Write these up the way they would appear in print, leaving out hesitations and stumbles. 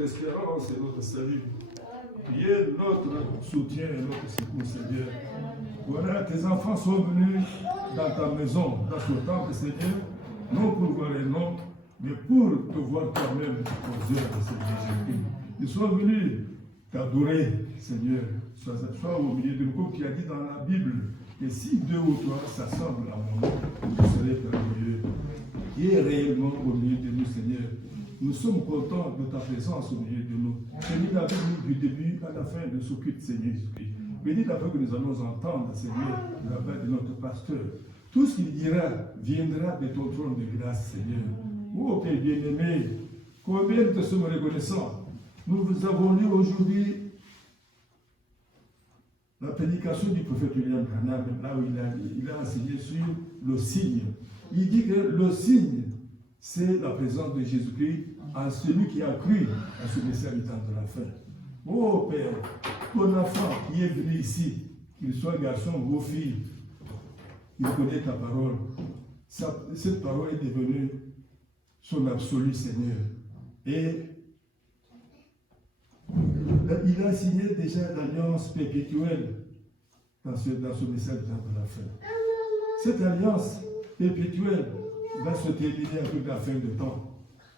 notre espérance et notre salut. Il est notre soutien et notre secours, Seigneur. Voilà, tes enfants sont venus dans ta maison, dans ton temple, Seigneur, non pour voir les noms, mais pour te voir toi-même aux yeux de Seigneur Jésus. Ils sont venus t'adorer, Seigneur. Sois au milieu de nous, comme tu as dit dans la Bible, que si deux ou trois s'assemblent à mon nom, je serai parmi eux. Qui est réellement au milieu de nous, Seigneur. Nous sommes contents de ta présence au milieu de nous. Bénis avec nous du début à la fin de ce culte, Seigneur Jésus-Christ. Bénis la que nous allons entendre, Seigneur, de la part de notre pasteur. Tout ce qu'il dira viendra de ton trône de grâce, Seigneur. Oh Père bien-aimé, combien nous te sommes reconnaissants. Nous vous avons lu aujourd'hui la prédication du prophète William Branham, là où il a enseigné sur le signe. Il dit que le signe, c'est la présence de Jésus-Christ en celui qui a cru à ce message du temps de la fin. Oh Père, ton enfant qui est venu ici, qu'il soit garçon ou fille, il connaît ta parole. Cette parole est devenue son absolu, Seigneur. Et il a signé déjà l'alliance perpétuelle dans ce message du temps de la fin. Cette alliance perpétuelle va se terminer avec la fin de temps.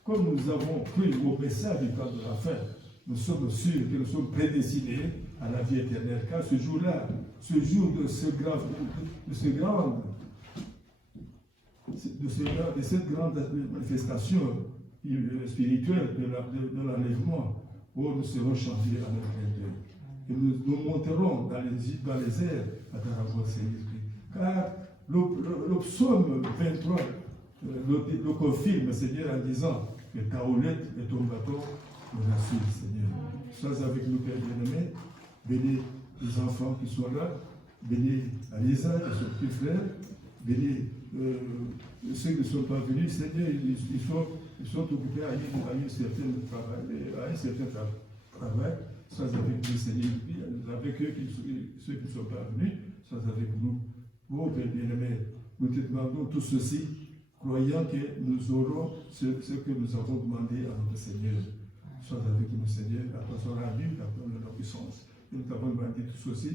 Comme nous avons cru au message du temps de la fin, nous sommes sûrs que nous sommes prédestinés à la vie éternelle. Car ce jour-là, ce jour de cette grande manifestation spirituelle de l'enlèvement, où nous serons changés à notre intérieur. Et nous monterons dans les airs à travers Saint-Esprit. Car le psaume 23 le confirme, Seigneur, en disant que ta houlette et ton bâton nous rassurent, Seigneur. Sois avec nous, Père bien-aimé. Bénis les enfants qui sont là. Bénis Alisa et son petit frère. Bénis ceux qui ne sont pas venus, Seigneur, ils sont occupés à un certain travail. Sois avec nous, Seigneur. Avec eux, ceux qui ne sont pas venus, sois avec nous. Oh, Père bien-aimé, nous te demandons tout ceci, croyant que nous aurons ce que nous avons demandé à notre Seigneur. Sois avec nous, Seigneur, à toi sera rendu la puissance. Et nous t'avons demandé tout ceci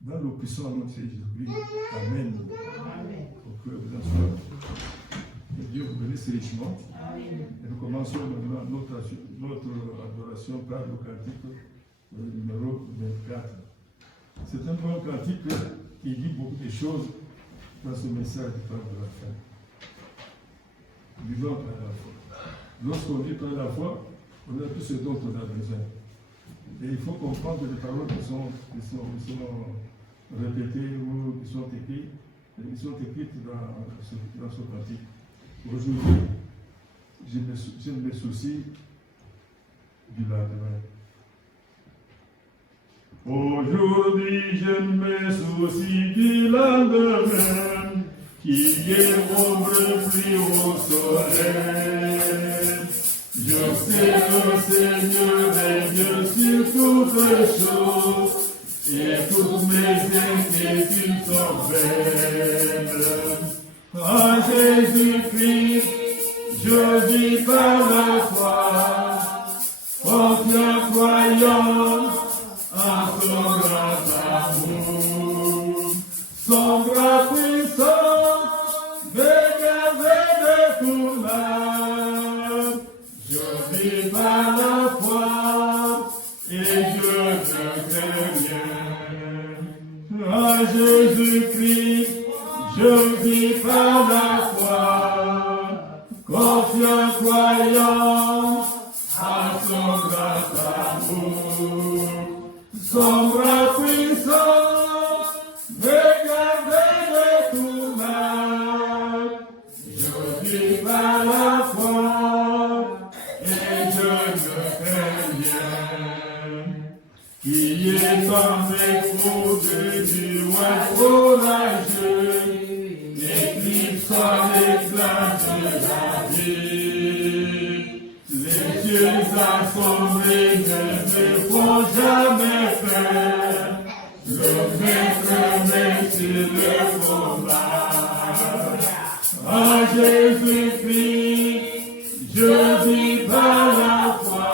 dans le puissant nom de Jésus-Christ. Amen. Pour que vous en soyez. Que Dieu vous bénisse richement. Et nous commençons notre adoration par le cantique numéro 24. C'est un bon cantique qui dit beaucoup de choses dans ce message du temps de la fin. Vivons par la foi. Lorsqu'on vit par la foi, on a tout ce dont on a besoin. Et il faut comprendre les paroles qui sont répétées ou qui sont écrites dans ce pratique. Aujourd'hui, je me soucie du lendemain. Aujourd'hui, je me soucie du lendemain, qui est ombre pluie au soleil. Je sais le Seigneur règne sur toutes choses, et toutes mes inquiétudes sont vaines. En Jésus-Christ, je vis par la foi, confiant, croyant en son grand amour, son bras puissant, dégagé de tout mal. Je vis par la foi et je ne crains rien. En Jésus-Christ, je vis par la foi, confiant, croyant à son grand amour, son bras puissant, dégagé de tout mal. Je vis par la foi et je ne crains rien. Qui est en éprouvé du moins courageux, éclipsant l'éclat de la vie. Les yeux assommés ne font jamais peur. Le maître met sur le combat. En Jésus-Christ, je vis par la foi,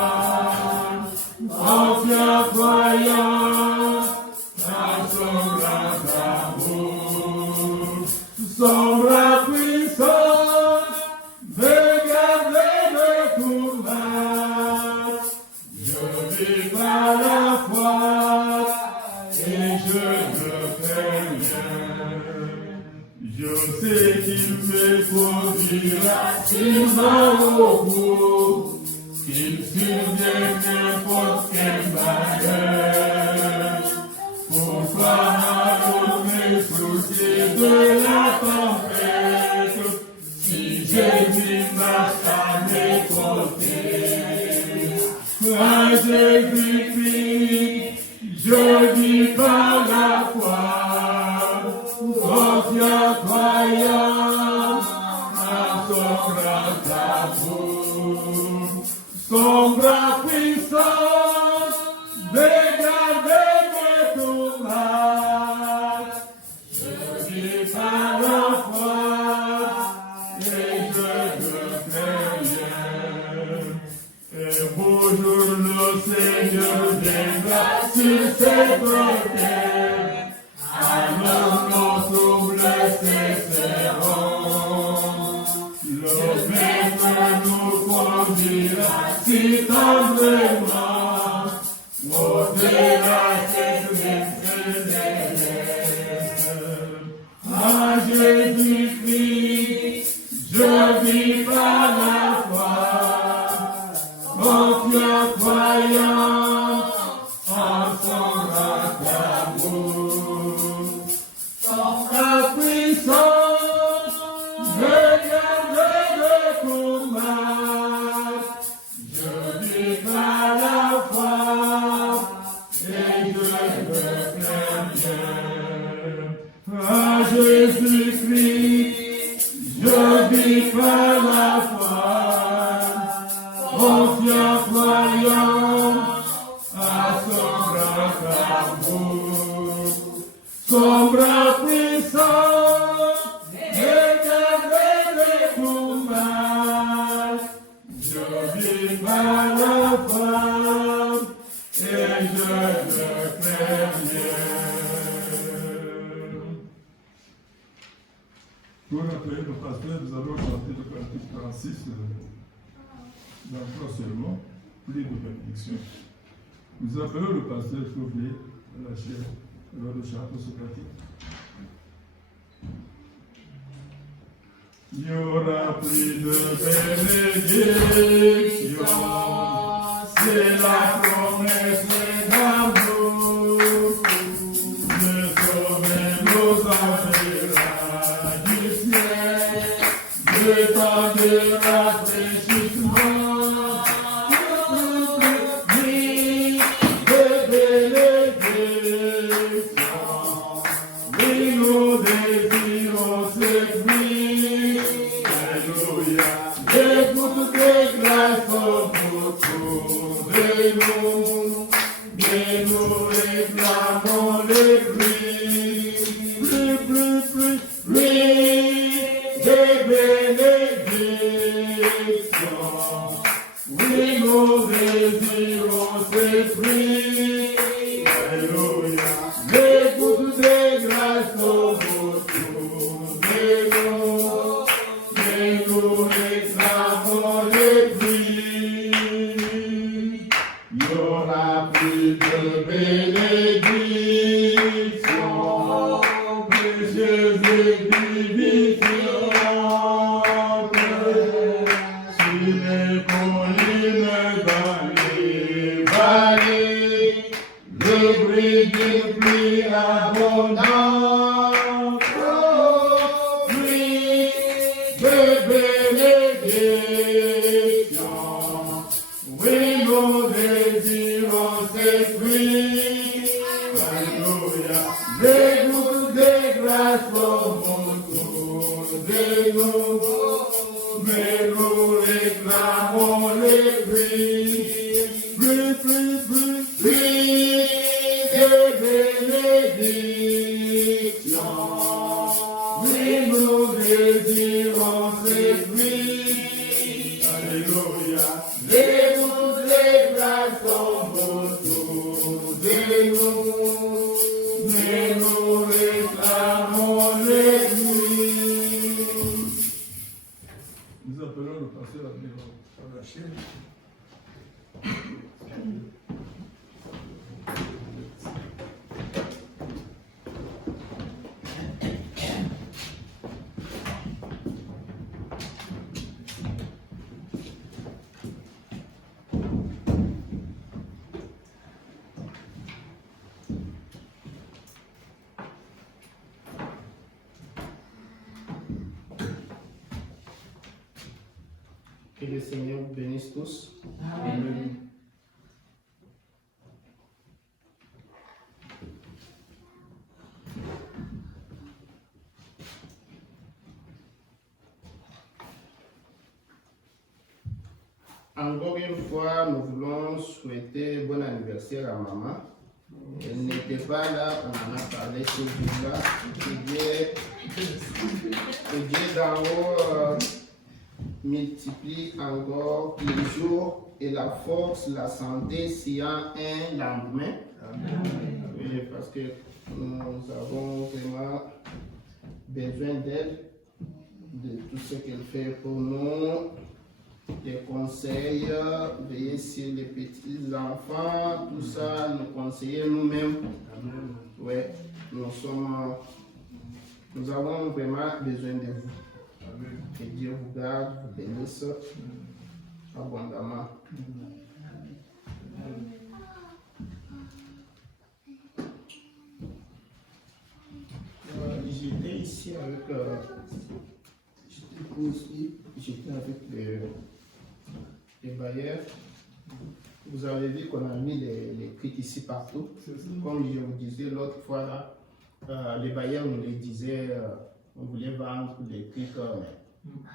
Je sais qu'il me conduira s'il va au bout, qu'il survient n'importe quel malheur. Pourquoi alors me soucier de la tempête, si Jésus marche à mes côtés? À Jésus-Christ, je vis par la foi, confiant, croyant à son grand amour, son bras puissant, regarder de tout mal. Je vis par la foi et je ne crains rien. Un beau jour, le Seigneur viendra sur cette terre, alors nos troubles cesseront. Le Maître nous conduira si tendrement, au-delà cette maîtrise céleste. À Jésus-Christ, je vis par la foi, confiant, croyant en son grand amour. Son puissance, regardez le combat. Je vis par la foi et je me crains bien. À Jésus-Christ, je vis par la foi, confiant, croyant à son grand amour, son bras puissant, regardez le combat. Je vis par la foi et je ne crains rien. Pour appeler le pasteur, nous allons chanter le cantique 36 dans prochainement, plus de bénédiction. Nous appelons le pasteur, s'il vous plaît, à la chair, alors de chanter ce cantique. Il y aura plus de bénédiction, c'est la promesse d'amour. Le Sauveur nous enverra du ciel, le temps de rafraîchissement. Oui, de bénédiction, oui, nous désirons cette nuit. Alléluia, les gouttes de grâce sont autour de nous, mais nous réclamons les pluies, plus, de bénédiction. Oui, nous désirons ces fruits. Alléluia, les gouttes de grâce sont autour de nous, mais nous réclamons les pluies. Il y aura plus de bénédiction, précieuse bénédiction, sur les collines, dans les vallées, le bruit d'une pluie abondante, pluie de bénédiction. Oui, nous désirons ces pluies. Alléluia, les gouttes de grâce sont autour de nous, mais nous réclamons les pluies, pluie de bénédiction. Oui, nous désirons ces pluies. Alléluia, les gouttes de grâce sont autour de nous, mais nous réclamons les pluies. Nous appelons le pasteur à venir à la chaîne. Que le Seigneur vous bénisse tous. Amen. Encore une fois, nous voulons souhaiter bon anniversaire à maman. Elle n'était pas là, on en a parlé ce jour-là. Que Dieu d'en haut multiplie encore les jours et la force, la santé, s'il y a un lendemain. Oui, parce que nous avons vraiment besoin d'elle, de tout ce qu'elle fait pour nous. Les conseils, veiller sur les petits enfants, tout ça, nous conseiller nous-mêmes. Ouais, nous avons vraiment besoin de vous. Que Dieu vous garde, vous bénisse abondamment. J'étais ici avec, j'étais avec les bailleurs. Vous avez vu qu'on a mis les criques ici partout. Comme je vous disais l'autre fois, là, les bailleurs nous les disaient, on voulait vendre des criques.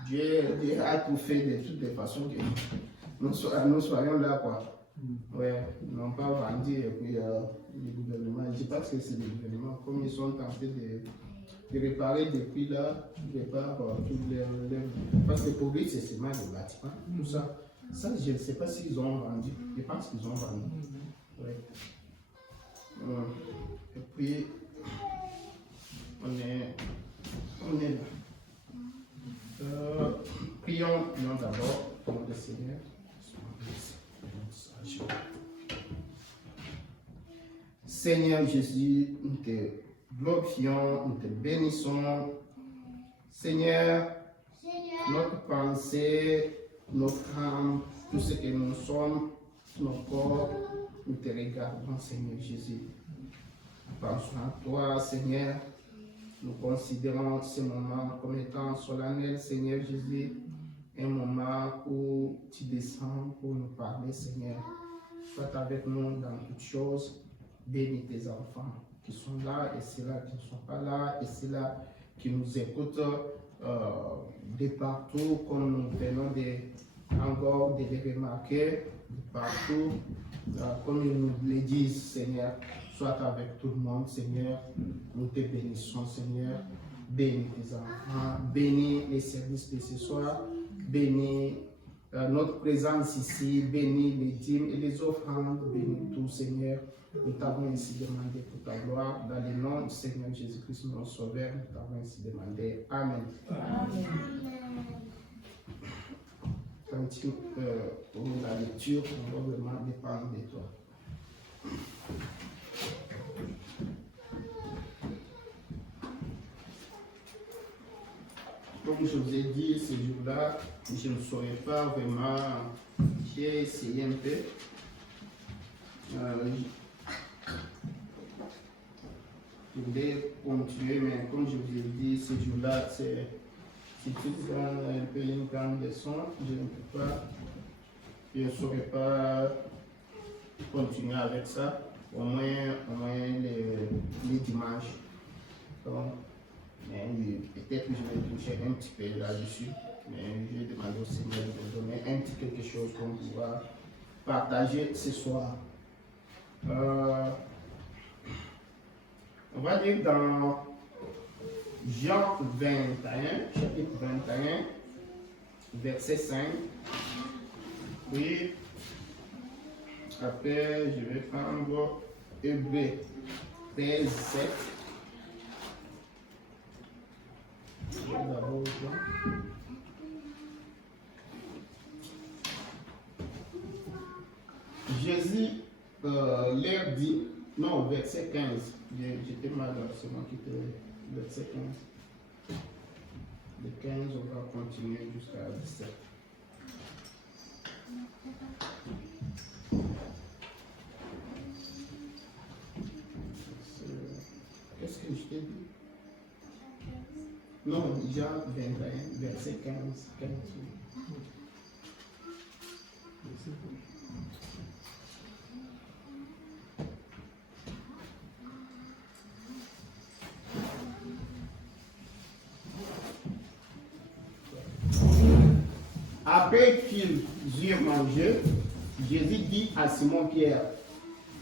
Dieu a tout fait de toutes les façons que nous soyons là, quoi. Ouais, ils n'ont pas vendu et puis le gouvernement, je ne dis pas que c'est le gouvernement, comme ils sont en train de réparer depuis là, ils réparent toutes les. Parce que pour lui, c'est seulement le bâtiment, tout ça. Ça, je ne sais pas s'ils ont vendu. Je pense qu'ils ont vendu. Ouais. Et puis, on est là. Prions d'abord pour le Seigneur. Seigneur Jésus, nous te glorifions, nous te bénissons. Seigneur, notre pensée, notre âme, tout ce que nous sommes, nos corps, nous te regardons, Seigneur Jésus. Pensons à toi, Seigneur. Nous considérons ce moment comme étant solennel, Seigneur Jésus, un moment où tu descends pour nous parler, Seigneur. Sois avec nous dans toutes choses. Bénis tes enfants qui sont là et ceux-là qui ne sont pas là et ceux-là qui nous écoutent de partout, comme nous venons encore de les remarquer, de partout, comme ils nous le disent, Seigneur. Sois avec tout le monde, Seigneur. Nous te bénissons, Seigneur. Bénis tes enfants, bénis les services de ce soir, bénis notre présence ici, bénis les dîmes et les offrandes, bénis tout, Seigneur. Nous t'avons ainsi demandé pour ta gloire, dans le nom du Seigneur Jésus-Christ, notre Sauveur, nous t'avons ainsi demandé. Amen. Amen. Continue pour la lecture, on va vraiment dépendre de toi. Comme je vous ai dit, ce jour-là, je ne saurais pas vraiment. J'ai essayé un peu. Je voulais continuer, mais comme je vous ai dit, ce jour-là, c'est tout un peu une grande leçon. Je ne saurais pas continuer avec ça, au moins les dimanches. Donc, mais peut-être que je vais toucher un petit peu là-dessus, mais je vais demander au Seigneur de me donner un petit quelque chose qu'on pourra partager ce soir. On va dire dans Jean 21, chapitre 21, verset 5. Puis, après, je vais prendre Hébreux 13, 7. Jésus leur dit, non, verset 15, j'étais mal, c'est moi qui te verset 15. Le 15, on va continuer jusqu'à 17. Qu'est-ce que je t'ai dit? Non, Jean 21, verset 15. Après qu'ils eurent mangé, Jésus dit à Simon-Pierre,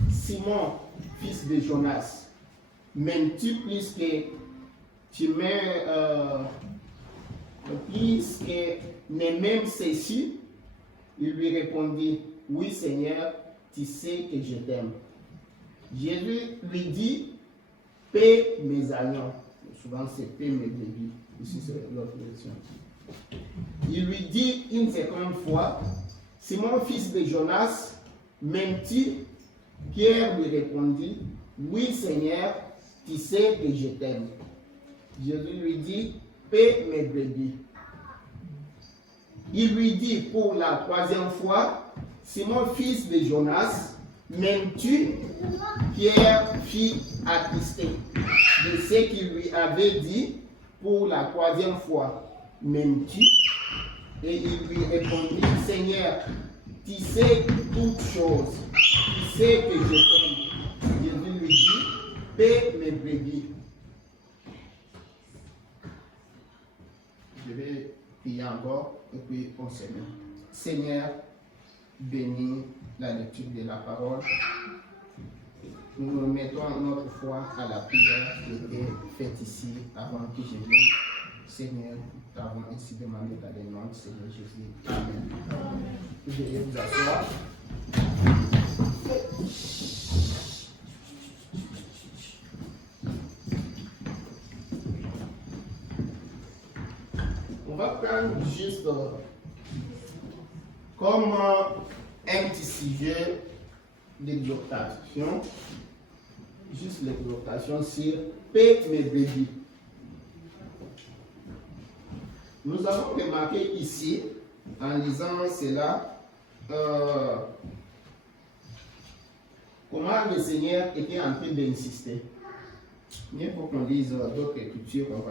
Simon, fils de Jonas, m'aimes-tu plus que les mêmes ceci? Il lui répondit, oui Seigneur, tu sais que je t'aime. Jésus lui dit, paie mes agneaux. Souvent c'est paie mes brebis. Ici c'est l'autre version. Il lui dit une seconde fois, Simon, fils de Jonas, m'aimes-tu? Pierre lui répondit, oui Seigneur, tu sais que je t'aime. Jésus lui dit, paie mes brebis. Il lui dit pour la troisième fois, Simon, fils de Jonas, m'aimes-tu? Pierre fit attester de ce qu'il lui avait dit pour la troisième fois. M'aimes-tu? Et il lui répondit, Seigneur, tu sais toutes choses, tu sais que je t'aime. Jésus lui dit, paie mes brebis. Je vais prier encore et puis on se met. Seigneur, bénis la lecture de la parole. Nous remettons notre foi à la prière qui était faite ici avant que je vienne. Seigneur, nous t'avons ainsi demandé dans le nom de Seigneur Jésus. Amen. Vous devez vous asseoir. On va prendre juste comme un petit sujet d'exhortation, juste l'exhortation sur paie mes brebis. Nous avons remarqué ici, en lisant cela, comment le Seigneur était en train d'insister. Il faut qu'on lise d'autres écritures, on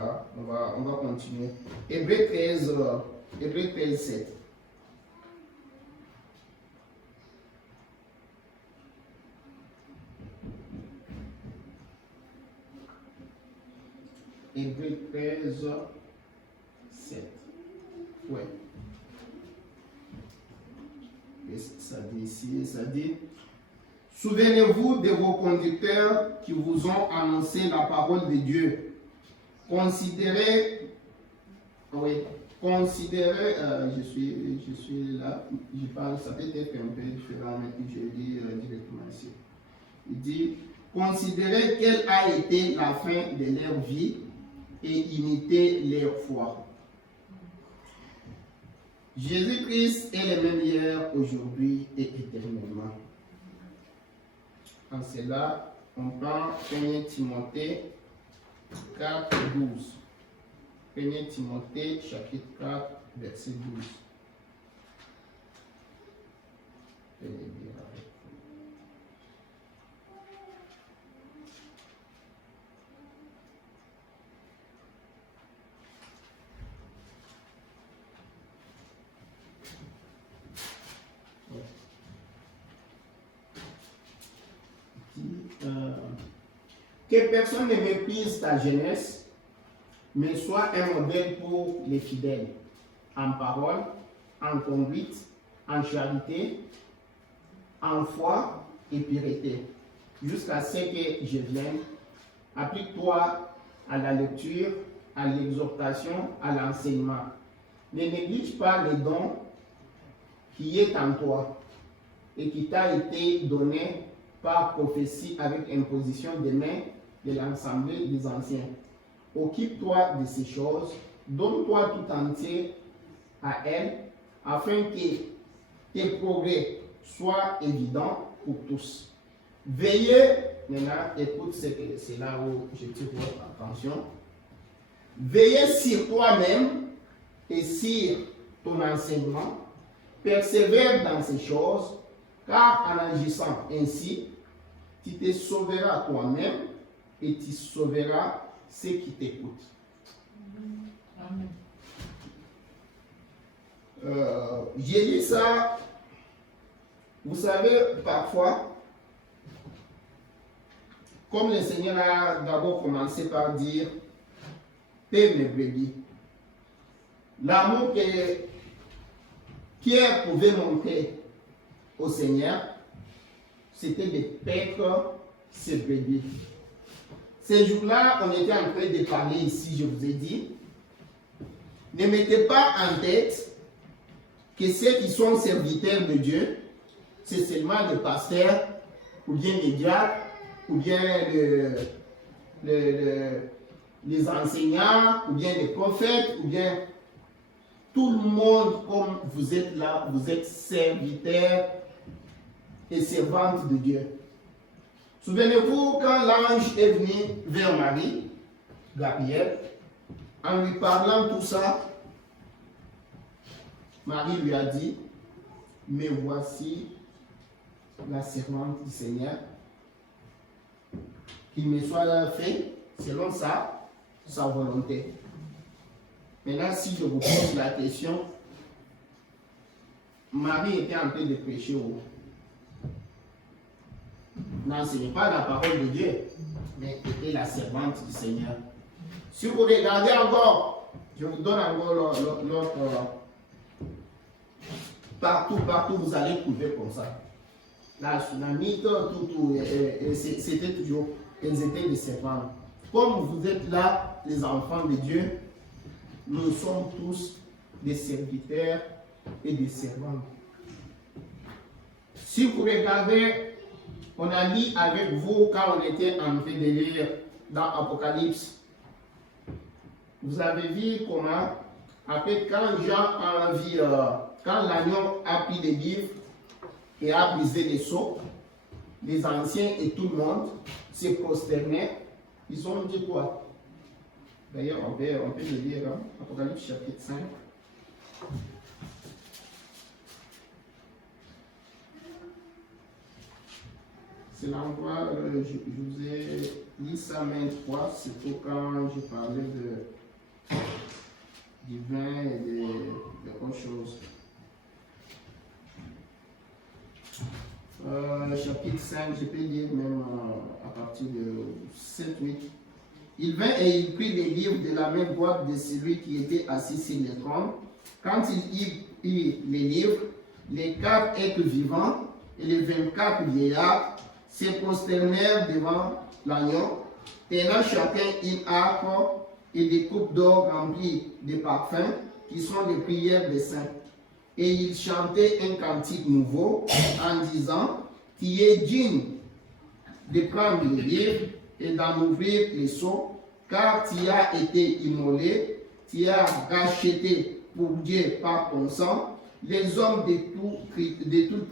va continuer. Hébreux 13, 7. Hébreux 13, 7. Ouais. Et ça dit ici, ça dit, souvenez-vous de vos conducteurs qui vous ont annoncé la parole de Dieu. Considérez, je suis là, je parle, ça peut être un peu différent, mais je lis directement ici. Il dit, considérez quelle a été la fin de leur vie et imitez leur foi. Jésus-Christ est le même hier, aujourd'hui et éternellement. En cela, on prend 1 Timothée 4, 12. 1 Timothée chapitre 4, verset 12. Je vais lire avec vous. Que personne ne méprise ta jeunesse, mais sois un modèle pour les fidèles, en parole, en conduite, en charité, en foi et pureté, jusqu'à ce que je vienne. Applique-toi à la lecture, à l'exhortation, à l'enseignement. Ne néglige pas le don qui est en toi et qui t'a été donné par prophétie avec imposition des mains de l'Assemblée des anciens. Occupe-toi de ces choses, donne-toi tout entier à elle, afin que tes progrès soient évidents pour tous. Veillez, maintenant, écoute, c'est là où je tire votre attention. Veillez sur toi-même et sur ton enseignement. Persévère dans ces choses, car en agissant ainsi, tu te sauveras toi-même et tu sauveras ceux qui t'écoutent. J'ai lu ça Vous savez, parfois, comme le Seigneur a d'abord commencé par dire, paix mes brebis, l'amour que Pierre pouvait montrer au Seigneur, c'était de paître ses brebis. Ces jours-là, on était en train de parler ici, je vous ai dit, ne mettez pas en tête que ceux qui sont serviteurs de Dieu, c'est seulement les pasteurs, ou bien les diacres, ou bien les enseignants, ou bien les prophètes, ou bien tout le monde, comme vous êtes là, vous êtes serviteurs et servantes de Dieu. Souvenez-vous, quand l'ange est venu vers Marie, Gabriel, en lui parlant tout ça, Marie lui a dit, mais voici la servante du Seigneur, qu'il me soit fait selon sa volonté. Maintenant, si je vous pose la question, Marie était en train de prêcher où? Non, ce n'est pas la parole de Dieu, mais était la servante du Seigneur. Si vous regardez encore, je vous donne encore l'autre. Partout, vous allez trouver comme ça. La tsunamite, tout, c'était toujours, elles étaient des servantes. Comme vous êtes là, les enfants de Dieu, nous sommes tous des serviteurs et des servantes. Si vous regardez, on a lu avec vous quand on était en train de lire dans Apocalypse. Vous avez vu comment, après quand Jean a vu, quand l'agneau a pris les livres et a brisé les sceaux, les anciens et tout le monde se prosternaient. Ils ont dit quoi? D'ailleurs, on peut le lire, hein? Apocalypse chapitre 5. C'est l'endroit, je vous ai dit ça maintes fois, surtout quand je parlais du vin et de autre chose. Chapitre 5, je peux lire même à partir de 7-8. Il vint et il prit les livres de la main droite de celui qui était assis sur le trône. Quand il prit les livres, les 4 êtres vivants et les 24 vieillards se prosternèrent devant l'agneau, tenant chacun une harpe et des coupes d'or remplies de parfums, qui sont les prières des saints. Et ils chantaient un cantique nouveau en disant, qui est digne de prendre le livre et d'en ouvrir les sceaux, car tu as été immolé, tu as racheté pour Dieu par ton sang les hommes de toute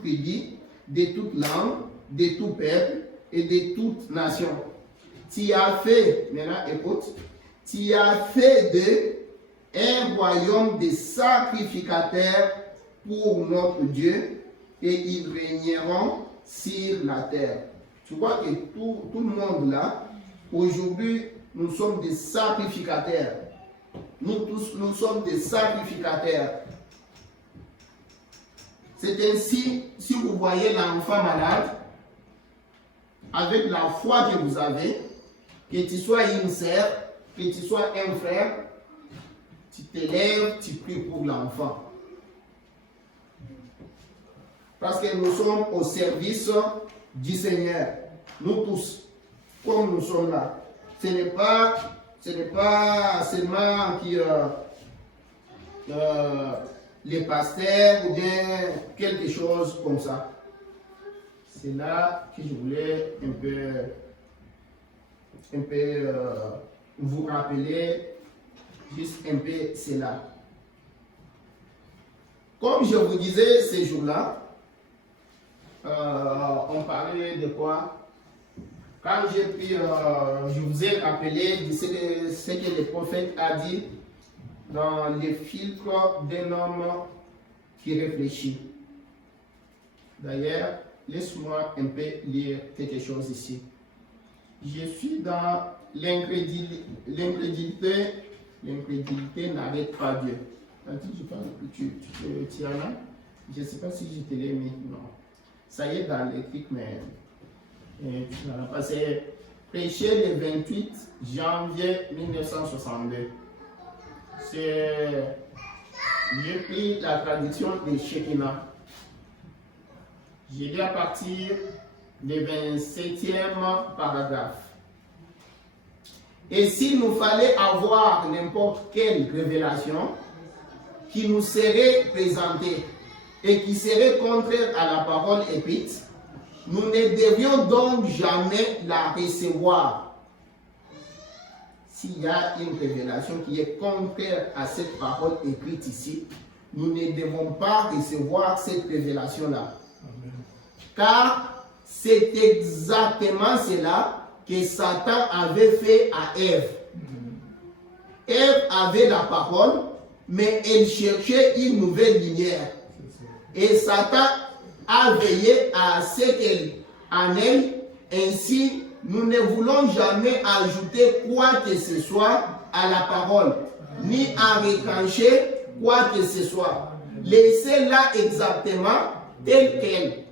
tribu, de toute langue, de tout peuple et de toute nation. Tu as fait, maintenant écoute, tu as fait d'eux un royaume de sacrificateurs pour notre Dieu, et ils régneront sur la terre. Tu vois que tout le monde là, aujourd'hui, nous sommes des sacrificateurs. Nous tous, nous sommes des sacrificateurs. C'est ainsi, si vous voyez l'enfant malade, avec la foi que vous avez, que tu sois une sœur, que tu sois un frère, tu te lèves, tu pries pour l'enfant. Parce que nous sommes au service du Seigneur. Nous tous, comme nous sommes là. Ce n'est pas seulement les pasteurs ou bien quelque chose comme ça. C'est là que je voulais un peu vous rappeler juste un peu cela. Comme je vous disais ces jours-là, on parlait de quoi? Quand je vous ai rappelé de ce que le prophète a dit dans les filtres d'un homme qui réfléchit. D'ailleurs, laisse-moi un peu lire quelque chose ici. Je suis dans l'incrédulité. L'incrédulité n'arrête pas Dieu. Tu en as? Je ne sais pas si je te l'ai mis. Non. ça y est dans l'écrit, mais c'est prêché le 28 janvier 1962. J'ai pris la traduction de Shekinah. J'ai lu à partir du 27e paragraphe. Et s'il nous fallait avoir n'importe quelle révélation qui nous serait présentée et qui serait contraire à la parole écrite, nous ne devrions donc jamais la recevoir. S'il y a une révélation qui est contraire à cette parole écrite ici, nous ne devons pas recevoir cette révélation-là. Car c'est exactement cela que Satan avait fait à Ève. Ève avait la parole, mais elle cherchait une nouvelle lumière. Et Satan a veillé à ce qu'elle en ait. Ainsi, nous ne voulons jamais ajouter quoi que ce soit à la parole, ni en retrancher quoi que ce soit. Laissez-la exactement telle qu'elle.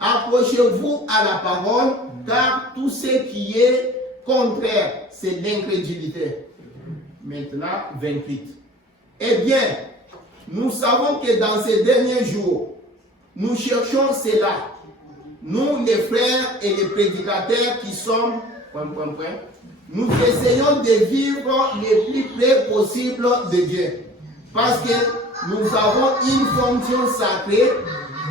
Accrochez-vous à la parole, car tout ce qui est contraire, c'est l'incrédulité. Maintenant, 28. Eh bien, nous savons que dans ces derniers jours, nous cherchons cela. Nous, les frères et les prédicateurs qui sommes, nous essayons de vivre le plus près possible de Dieu. Parce que nous avons une fonction sacrée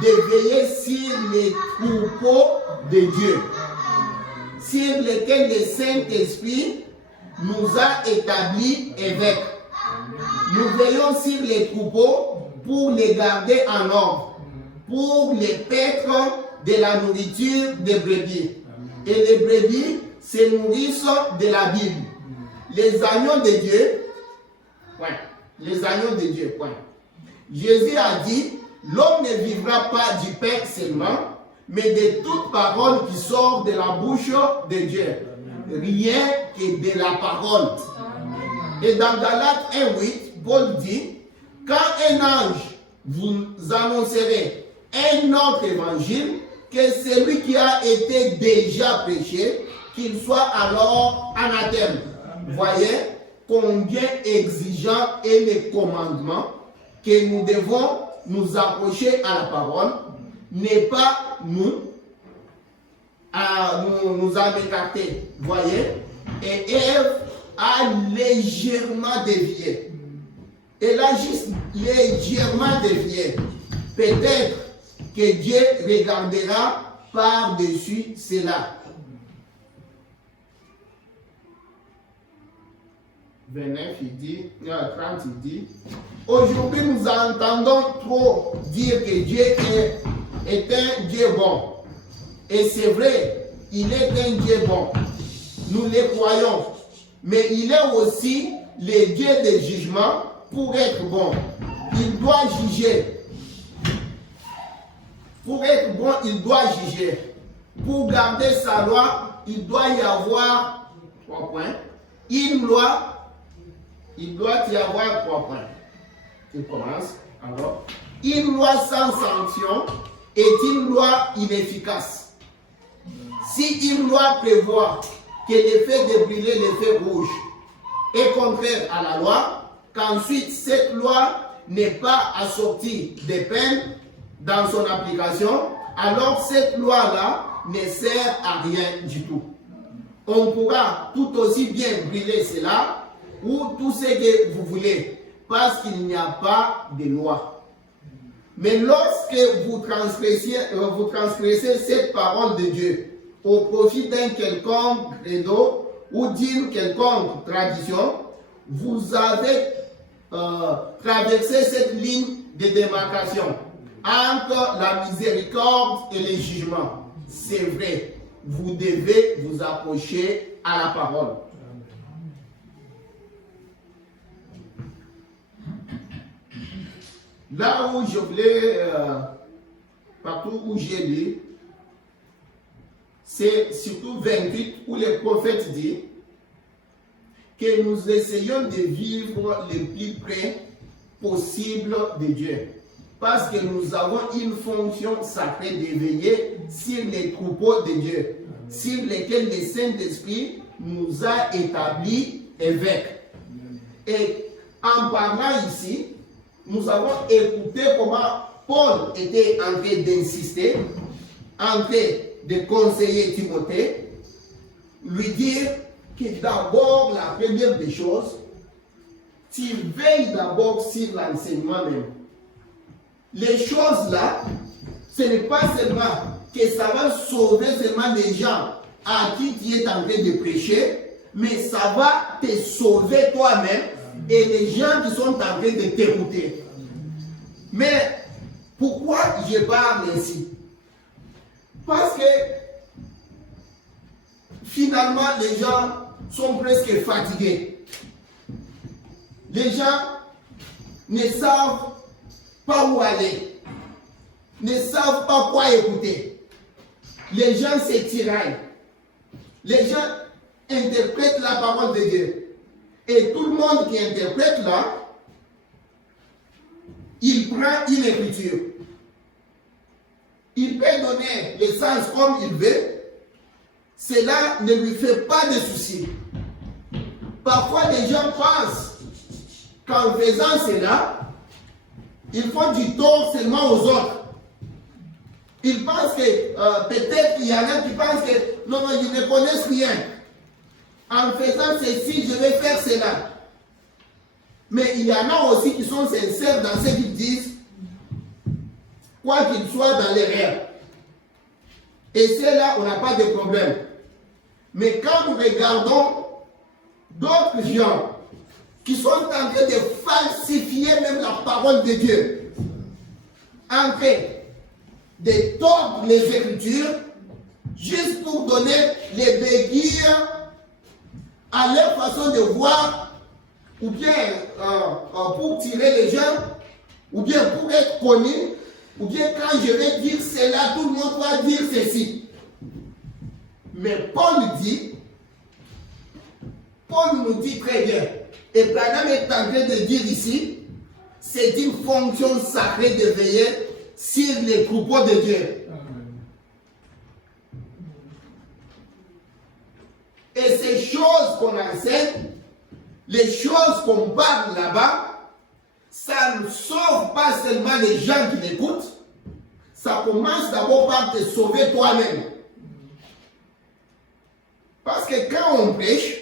de veiller sur les troupeaux de Dieu, sur lesquels le Saint-Esprit nous a établis évêques. Nous veillons sur les troupeaux pour les garder en ordre, pour les paître de la nourriture des brebis. Et les brebis se nourrissent de la Bible. Les agneaux de Dieu, les agneaux de Dieu, Jésus a dit, l'homme ne vivra pas du pain seulement, mais de toute parole qui sort de la bouche de Dieu. Rien que de la parole. Et dans Galates 1:8, Paul dit, quand un ange vous annoncerait un autre évangile que celui qui a été déjà prêché, qu'il soit alors anathème. Voyez combien exigeant est le commandement que nous devons nous approcher à la parole, n'est pas nous en écarter. Voyez, et Ève a légèrement dévié. Elle a juste légèrement dévié. Peut-être que Dieu regardera par-dessus cela. 29, il dit, 30, il dit, aujourd'hui nous entendons trop dire que Dieu est un Dieu bon. Et c'est vrai, il est un Dieu bon. Nous le croyons. Mais il est aussi le Dieu de jugement pour être bon. Il doit juger. Pour être bon, il doit juger. Pour garder sa loi, il doit y avoir 3 points. Une loi, il doit y avoir 3 points. Il commence. Alors, une loi sans sanction est une loi inefficace. Si une loi prévoit que l'effet de brûler le feu rouge est contraire à la loi, qu'ensuite cette loi n'est pas assortie de peine dans son application, alors cette loi-là ne sert à rien du tout. On pourra tout aussi bien brûler cela ou tout ce que vous voulez, parce qu'il n'y a pas de loi. Mais lorsque vous transgressez cette parole de Dieu au profit d'un quelconque credo ou d'une quelconque tradition, vous avez traversé cette ligne de démarcation entre la miséricorde et le jugement. C'est vrai, vous devez vous approcher à la parole. Là où je voulais, partout où j'ai lu, c'est surtout 28 où le prophète dit que nous essayons de vivre le plus près possible de Dieu. Parce que nous avons une fonction sacrée d'éveiller sur les troupeaux de Dieu, sur lesquels le Saint-Esprit nous a établis évêques. Et en parlant ici, nous avons écouté comment Paul était en train d'insister, en train de conseiller Timothée, lui dire que d'abord, la première des choses, tu veilles d'abord sur l'enseignement même. Les choses là, ce n'est pas seulement que ça va sauver seulement les gens à qui tu es en train de prêcher, mais ça va te sauver toi-même et les gens qui sont en train de t'écouter. Mais pourquoi je parle ainsi? Parce que finalement les gens sont presque fatigués. Les gens ne savent pas où aller, ne savent pas quoi écouter. Les gens se tiraillent. Les gens interprètent la parole de Dieu. Et tout le monde qui interprète là, il prend une écriture. Il peut donner le sens comme il veut. Cela ne lui fait pas de soucis. Parfois, les gens pensent qu'en faisant cela, ils font du tort seulement aux autres. Ils pensent que peut-être il y en a qui pensent que non, ils ne connaissent rien. En faisant ceci, je vais faire cela. Mais il y en a aussi qui sont sincères dans ce qu'ils disent, quoi qu'ils soient dans l'erreur. Et c'est là où on n'a pas de problème. Mais quand nous regardons d'autres gens qui sont en train de falsifier même la parole de Dieu, en train de tordre les Écritures, juste pour donner les béquilles à leur façon de voir, ou bien pour tirer les gens, ou bien pour être connu, ou bien quand je vais dire cela, tout le monde va dire ceci. Mais Paul nous dit très bien, et Branham est en train de dire ici, c'est une fonction sacrée de veiller sur les troupeaux de Dieu. Et ces choses qu'on enseigne, les choses qu'on parle là-bas, ça ne sauve pas seulement les gens qui l'écoutent, ça commence d'abord par te sauver toi-même. Parce que quand on prêche,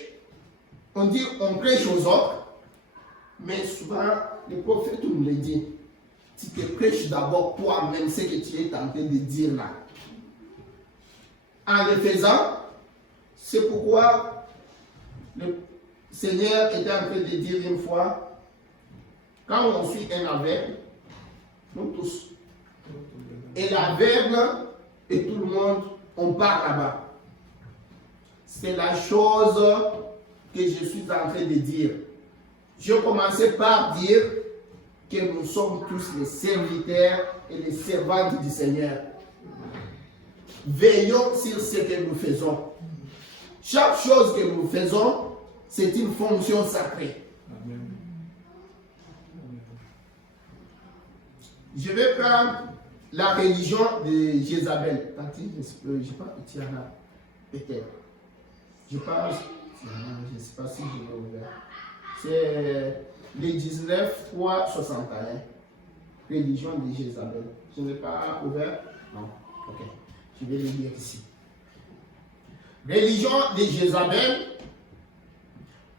on dit on prêche aux autres, mais souvent, le prophète nous le dit, tu te prêches d'abord toi-même ce que tu es en train de dire là. En le faisant, c'est pourquoi le Seigneur était en train de dire une fois, quand on suit un aveugle, nous tous, et l'aveugle et tout le monde, on part là-bas. C'est la chose que je suis en train de dire. Je commençais par dire que nous sommes tous les serviteurs et les servantes du Seigneur. Veillons sur ce que nous faisons. Chaque chose que nous faisons, c'est une fonction sacrée. Amen. Je vais prendre la religion de Jézabel. Je ne sais pas, Tiana, peut-être. Je pense, je ne sais pas si je l'ai ouvert. C'est le 19, 3, 61. Religion de Jézabel. Je ne l'ai pas ouvert? Non. Ok. Je vais le lire ici. Religion de Jézabel,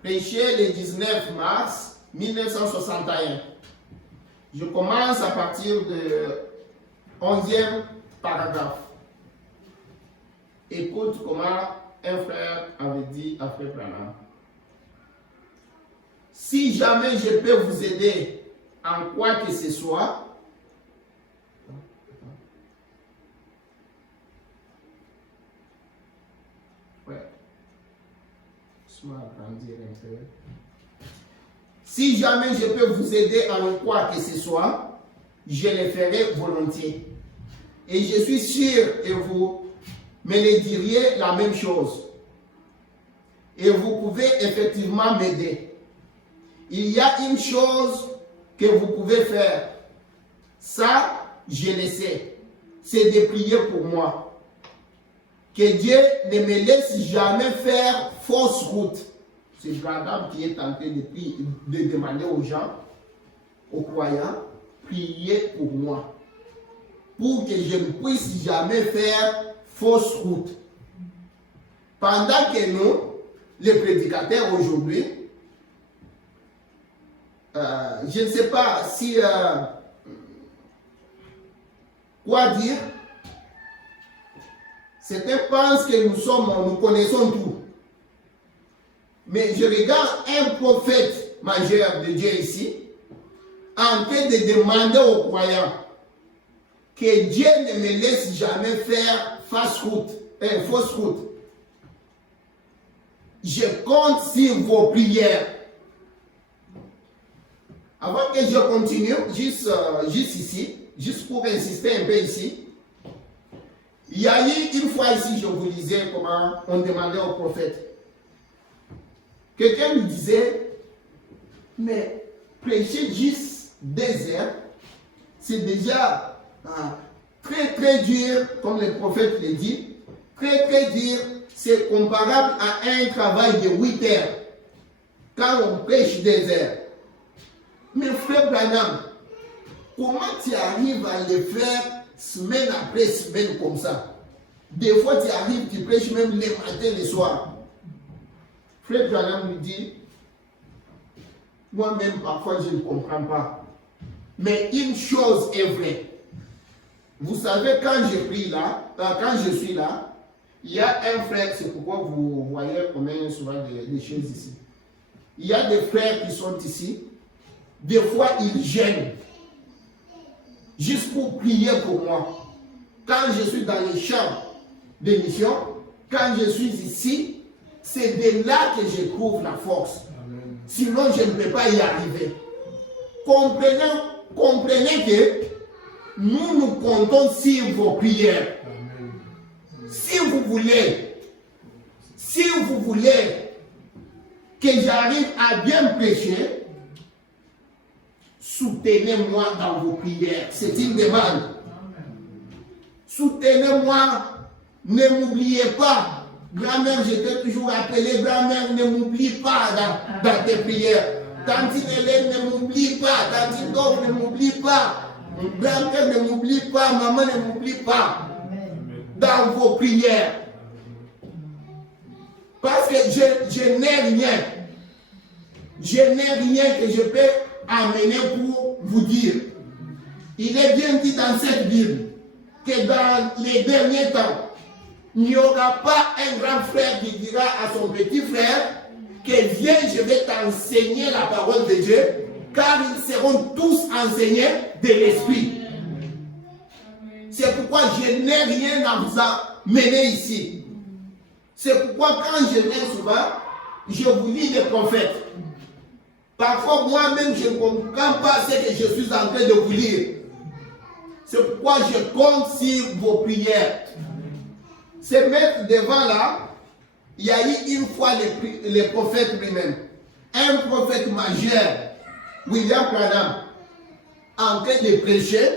prêché le 19 mars 1961. Je commence à partir du 11e paragraphe. Écoute comment un frère avait dit à Frère Branham. Si jamais je peux vous aider en quoi que ce soit, si jamais je peux vous aider en quoi que ce soit, je le ferai volontiers. Et je suis sûr que vous me le diriez la même chose. Et vous pouvez effectivement m'aider. Il y a une chose que vous pouvez faire. Ça, je le sais. C'est de prier pour moi. Que Dieu ne me laisse jamais faire fausse route. C'est Branham qui est en train de demander aux gens, aux croyants, priez pour moi. Pour que je ne puisse jamais faire fausse route. Pendant que nous, les prédicateurs aujourd'hui, je ne sais pas si quoi dire. Certains pensent que nous connaissons tout. Mais je regarde un prophète majeur de Dieu ici, en train de demander aux croyants que Dieu ne me laisse jamais faire fausse route. Je compte sur vos prières. Avant que je continue, juste ici, juste pour insister un peu ici, il y a eu une fois ici, je vous disais comment on demandait au prophète. Quelqu'un lui disait, mais prêcher juste 2 heures, c'est déjà très très dur, comme le prophète le dit, très très dur, c'est comparable à un travail de 8 heures, quand on prêche 2 heures. Mais frère Branham, comment tu arrives à le faire semaine après semaine comme ça? Des fois tu arrives, tu prêches même le matin, le soir. Frère Branham lui dit, moi-même parfois je ne comprends pas. Mais une chose est vraie. Vous savez, quand je prie là, quand je suis là, il y a un frère, c'est pourquoi vous voyez combien souvent des choses ici. Il y a des frères qui sont ici, des fois ils gênent, juste pour prier pour moi. Quand je suis dans les chambres de mission, quand je suis ici, c'est de là que je trouve la force. Amen. Sinon, je ne peux pas y arriver. Comprenez que nous comptons sur vos prières. Amen. Si vous voulez que j'arrive à bien prêcher, soutenez-moi dans vos prières. C'est une demande. Soutenez-moi. Ne m'oubliez pas. Grand-mère, je t'ai toujours appelé. Grand-mère, ne m'oublie pas dans tes prières. Tantine Hélène, ne m'oublie pas. Tantine Dove, ne m'oublie pas. Grand-père, ne m'oublie pas. Maman, ne m'oublie pas. Dans vos prières. Parce que je n'ai rien. Je n'ai rien que je peux amener pour vous dire. Il est bien dit dans cette Bible que dans les derniers temps, il n'y aura pas un grand frère qui dira à son petit frère que viens, je vais t'enseigner la parole de Dieu, car ils seront tous enseignés de l'Esprit. C'est pourquoi je n'ai rien à vous amener ici. C'est pourquoi quand je viens souvent, je vous lis les prophètes. Parfois moi-même je ne comprends pas ce que je suis en train de vous lire. C'est pourquoi je compte sur vos prières. Se mettre devant là, il y a eu une fois les prophètes lui-même. Un prophète majeur, William Branham, en train de prêcher,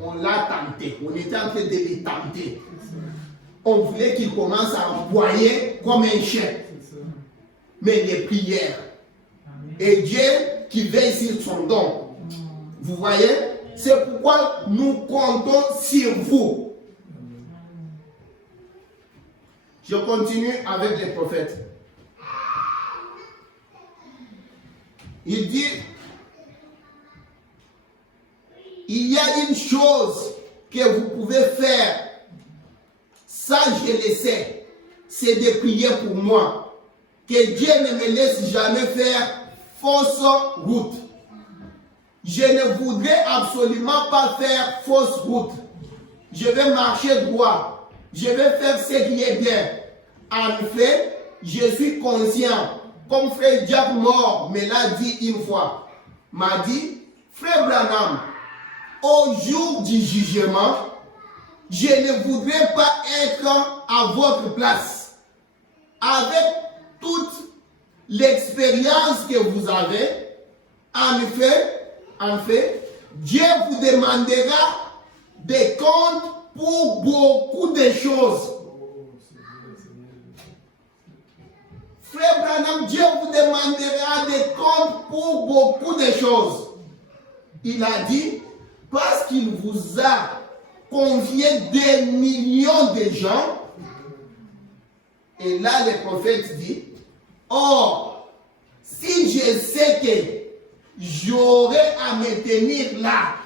on l'a tenté. On était en train de le tenter. On voulait qu'il commence à envoyer comme un chien. Mais les prières. Et Dieu qui veille sur son don. Vous voyez? C'est pourquoi nous comptons sur vous. Je continue avec les prophètes. Il dit, il y a une chose que vous pouvez faire, ça je le sais, c'est de prier pour moi. Que Dieu ne me laisse jamais faire fausse route. Je ne voudrais absolument pas faire fausse route. Je vais marcher droit. Je vais faire ce qui est bien. En fait, je suis conscient, comme frère Jack Moore me l'a dit une fois, m'a dit, frère Branham, au jour du jugement, je ne voudrais pas être à votre place. Avec toute l'expérience que vous avez, en fait, Dieu vous demandera des comptes pour beaucoup de choses. Frère Branham, Dieu vous demandera des comptes pour beaucoup de choses. Il a dit, parce qu'il vous a convié des millions de gens. Et là, le prophète dit, or, si je sais que j'aurais à me tenir là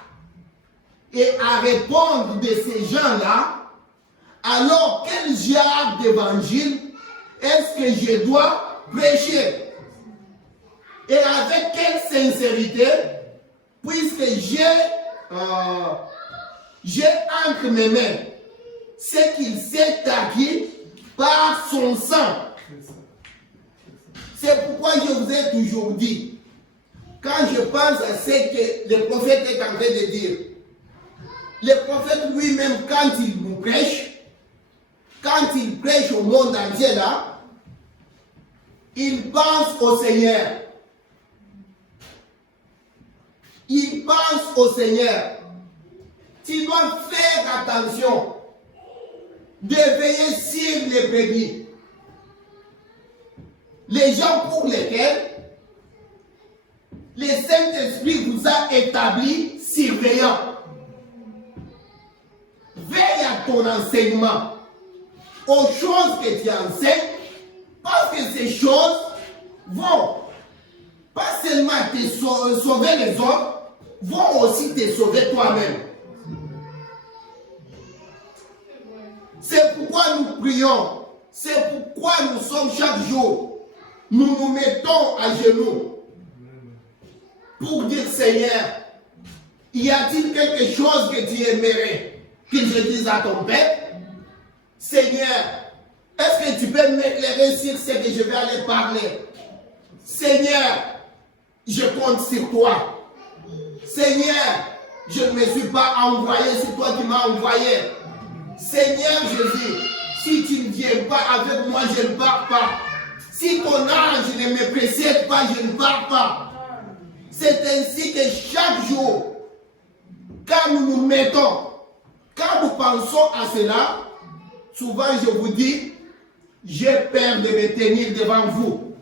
et à répondre de ces gens-là, alors quel genre d'évangile est-ce que je dois prêcher? Et avec quelle sincérité, puisque j'ai entre mes mains ce qu'il s'est acquis par son sang. C'est pourquoi je vous ai toujours dit, quand je pense à ce que le prophète est en train de dire, le prophète lui-même, quand il nous prêche, quand il prêche au monde entier là, il pense au Seigneur. Il pense au Seigneur. Tu dois faire attention de veiller sur les brebis. Les gens pour lesquels le Saint-Esprit vous a établi surveillant. Veille à ton enseignement, aux choses que tu enseignes, parce que ces choses vont pas seulement te sauver les autres, vont aussi te sauver toi-même. C'est pourquoi nous prions, c'est pourquoi nous sommes chaque jour, nous nous mettons à genoux pour dire, Seigneur, y a-t-il quelque chose que tu aimerais que je dise à ton Père? Seigneur, est-ce que tu peux m'éclairer sur ce que je vais aller parler? Seigneur, je compte sur toi. Seigneur, je ne me suis pas envoyé, c'est toi qui m'as envoyé. Seigneur Jésus, si tu ne viens pas avec moi, je ne pars pas. Si ton ange ne me précède pas, je ne pars pas. C'est ainsi que chaque jour, quand nous nous mettons, quand nous pensons à cela, souvent je vous dis, j'ai peur de me tenir devant vous.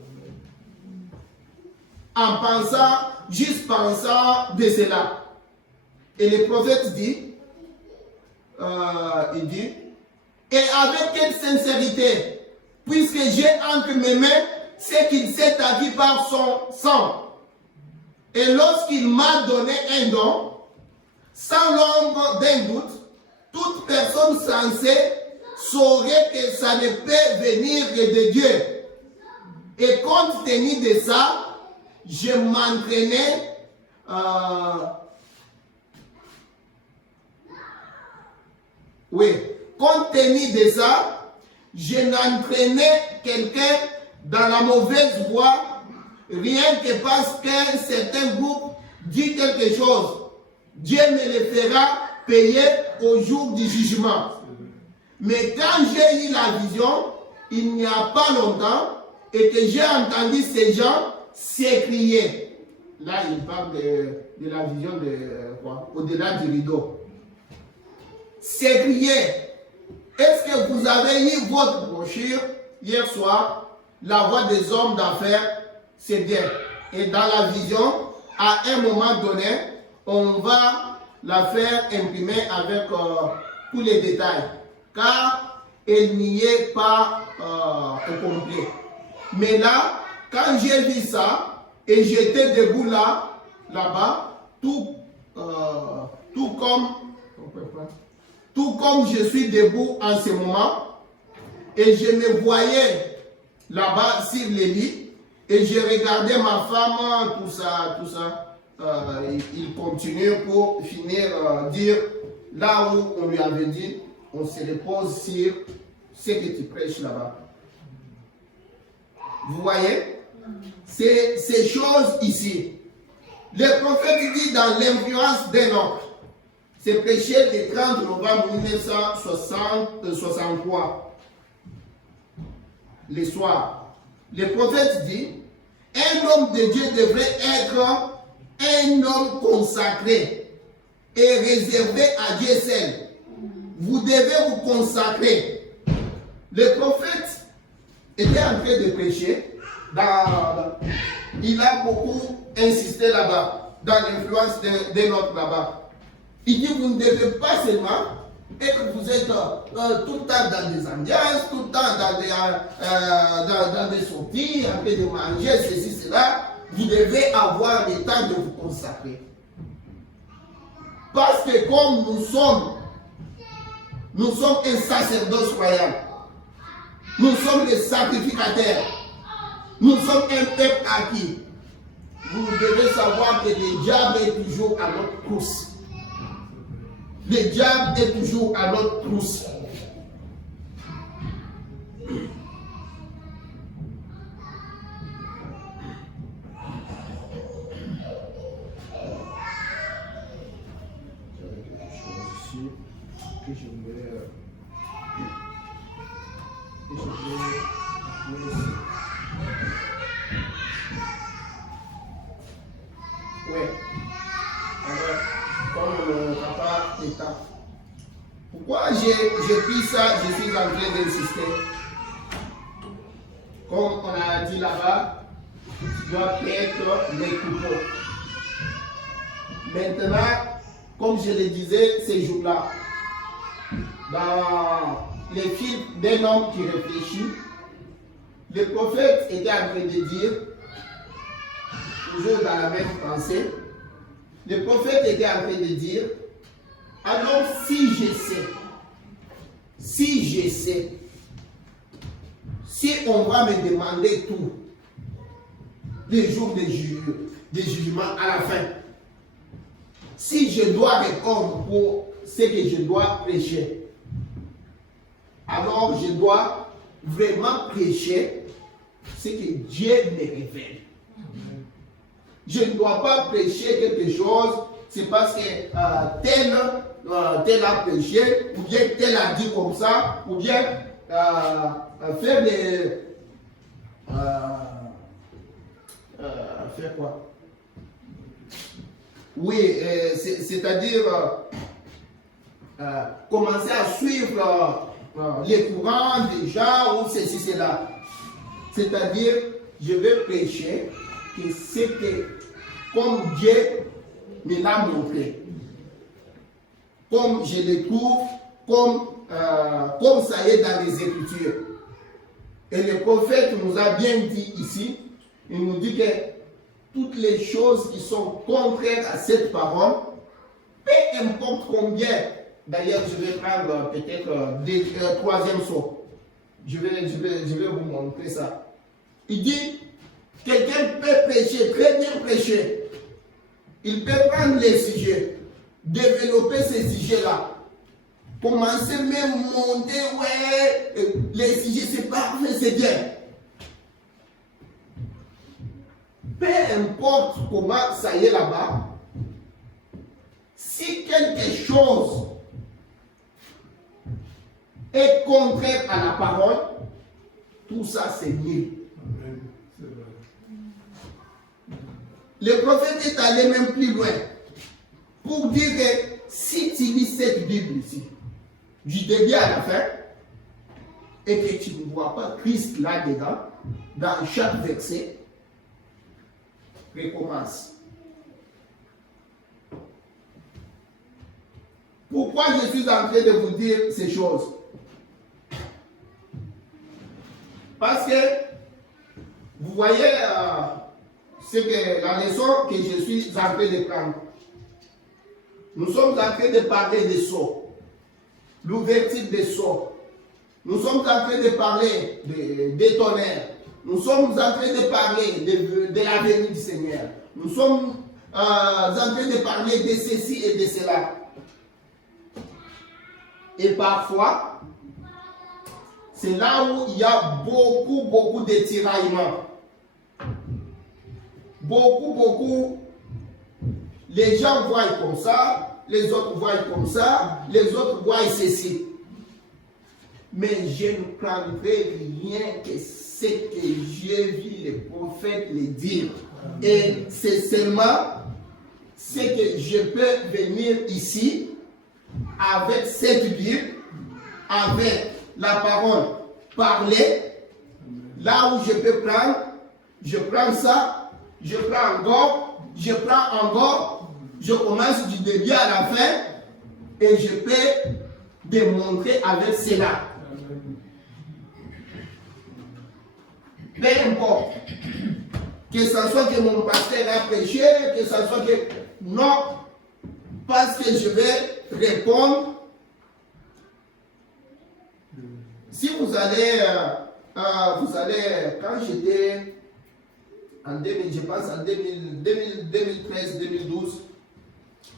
En pensant, juste pensant de cela. Et le prophète dit, il dit, et avec quelle sincérité, puisque j'ai entre mes mains ce qu'il s'est acquis par son sang. Et lorsqu'il m'a donné un don, sans l'ombre d'un doute, toute personne sensée saurait que ça ne peut venir que de Dieu. Et compte tenu de ça, je m'entraînais compte tenu de ça, je n'entraînais quelqu'un dans la mauvaise voie, rien que parce qu'un certain groupe dit quelque chose. Dieu me le fera payer au jour du jugement. Mais quand j'ai eu la vision, il n'y a pas longtemps, et que j'ai entendu ces gens s'écrier. Là, il parle de la vision de quoi? Au-delà du rideau. S'écrier. Est-ce que vous avez eu votre brochure hier soir? La voix des hommes d'affaires, c'est bien. Et dans la vision, à un moment donné, on va la faire imprimer avec tous les détails. Car elle n'y est pas au complet. Mais là, quand j'ai vu ça, et j'étais debout là-bas, tout comme je suis debout en ce moment, et je me voyais là-bas sur le lit, et je regardais ma femme, tout ça. Il continue pour finir dire là où on lui avait dit, on se repose sur ce que tu prêches là-bas. Vous voyez, c'est ces choses ici. Le prophète dit dans l'influence d'un homme. C'est prêché le 30 novembre 1963. Le soir. Le prophète dit, un homme de Dieu devrait être un homme consacré, est réservé à Dieu seul. Vous devez vous consacrer. Le prophète était en train de prêcher. Il a beaucoup insisté là-bas, dans l'influence des nôtres là-bas. Il dit, vous ne devez pas seulement être, vous êtes tout le temps dans des ambiances, tout le temps dans des sorties, en train de manger, ceci, cela. Vous devez avoir le temps de vous consacrer. Parce que comme nous sommes un sacerdoce royal, nous sommes les sacrificateurs, nous sommes un peuple acquis. Vous devez savoir que le diable est toujours à notre trousse. Le diable est toujours à notre trousse. Ouais. Alors, comme le papa est là. Pourquoi j'ai pris ça, je suis en train d'insister. Comme on a dit là-bas, tu dois être les couteaux. Maintenant, comme je le disais ces jours-là, dans les films d'un homme qui réfléchit, le prophète était en train de dire, toujours dans la même pensée, le prophète était en train de dire, alors si je sais, si on va me demander tout, les jours de jugement à la fin, si je dois répondre pour ce que je dois prêcher, alors je dois vraiment prêcher ce que Dieu me révèle. Je ne dois pas prêcher quelque chose, c'est parce que tel a prêché, ou bien tel a dit comme ça, ou bien faire des... faire quoi? Oui, c'est-à-dire commencer à suivre les courants des gens ou ceci, cela. C'est-à-dire, je vais prêcher que c'était comme Dieu me l'a montré. Comme je le trouve, comme ça est dans les Écritures. Et le prophète nous a bien dit ici, il nous dit que toutes les choses qui sont contraires à cette parole, peu importe combien, d'ailleurs je vais prendre peut-être troisième saut, je vais vous montrer ça. Il dit, quelqu'un peut prêcher, très bien prêcher, il peut prendre les sujets, développer ces sujets-là, commencer même monter, ouais, les sujets c'est parfait, c'est bien. Peu importe comment ça y est là-bas, si quelque chose est contraire à la parole, tout ça c'est nul. Le prophète est allé même plus loin pour dire que si tu lis cette Bible ici, du début à la fin, et que tu ne vois pas Christ là-dedans, dans chaque verset, recommence. Pourquoi je suis en train de vous dire ces choses? Parce que vous voyez la leçon que je suis en train de prendre. Nous sommes en train de parler des sceaux, l'ouverture des sceaux. Nous sommes en train de parler des tonnerres. Nous sommes en train de parler de la venue du Seigneur. Nous sommes en train de parler de ceci et de cela. Et parfois, c'est là où il y a beaucoup de tiraillements. Beaucoup. Les gens voient comme ça, les autres voient comme ça, les autres voient ceci. Mais je ne prendrai rien que ce que j'ai vu les prophètes le dire. Et c'est seulement c'est que je peux venir ici avec cette Bible, avec la parole parlée, là où je peux prendre, je prends ça, je prends encore, je prends encore, je commence du début à la fin et je peux démontrer avec cela. Peu importe, que ce soit que mon pasteur a prêché, que ce soit que... Non, parce que je vais répondre. Si vous allez, quand j'étais en 2000, je pense en 2013-2012,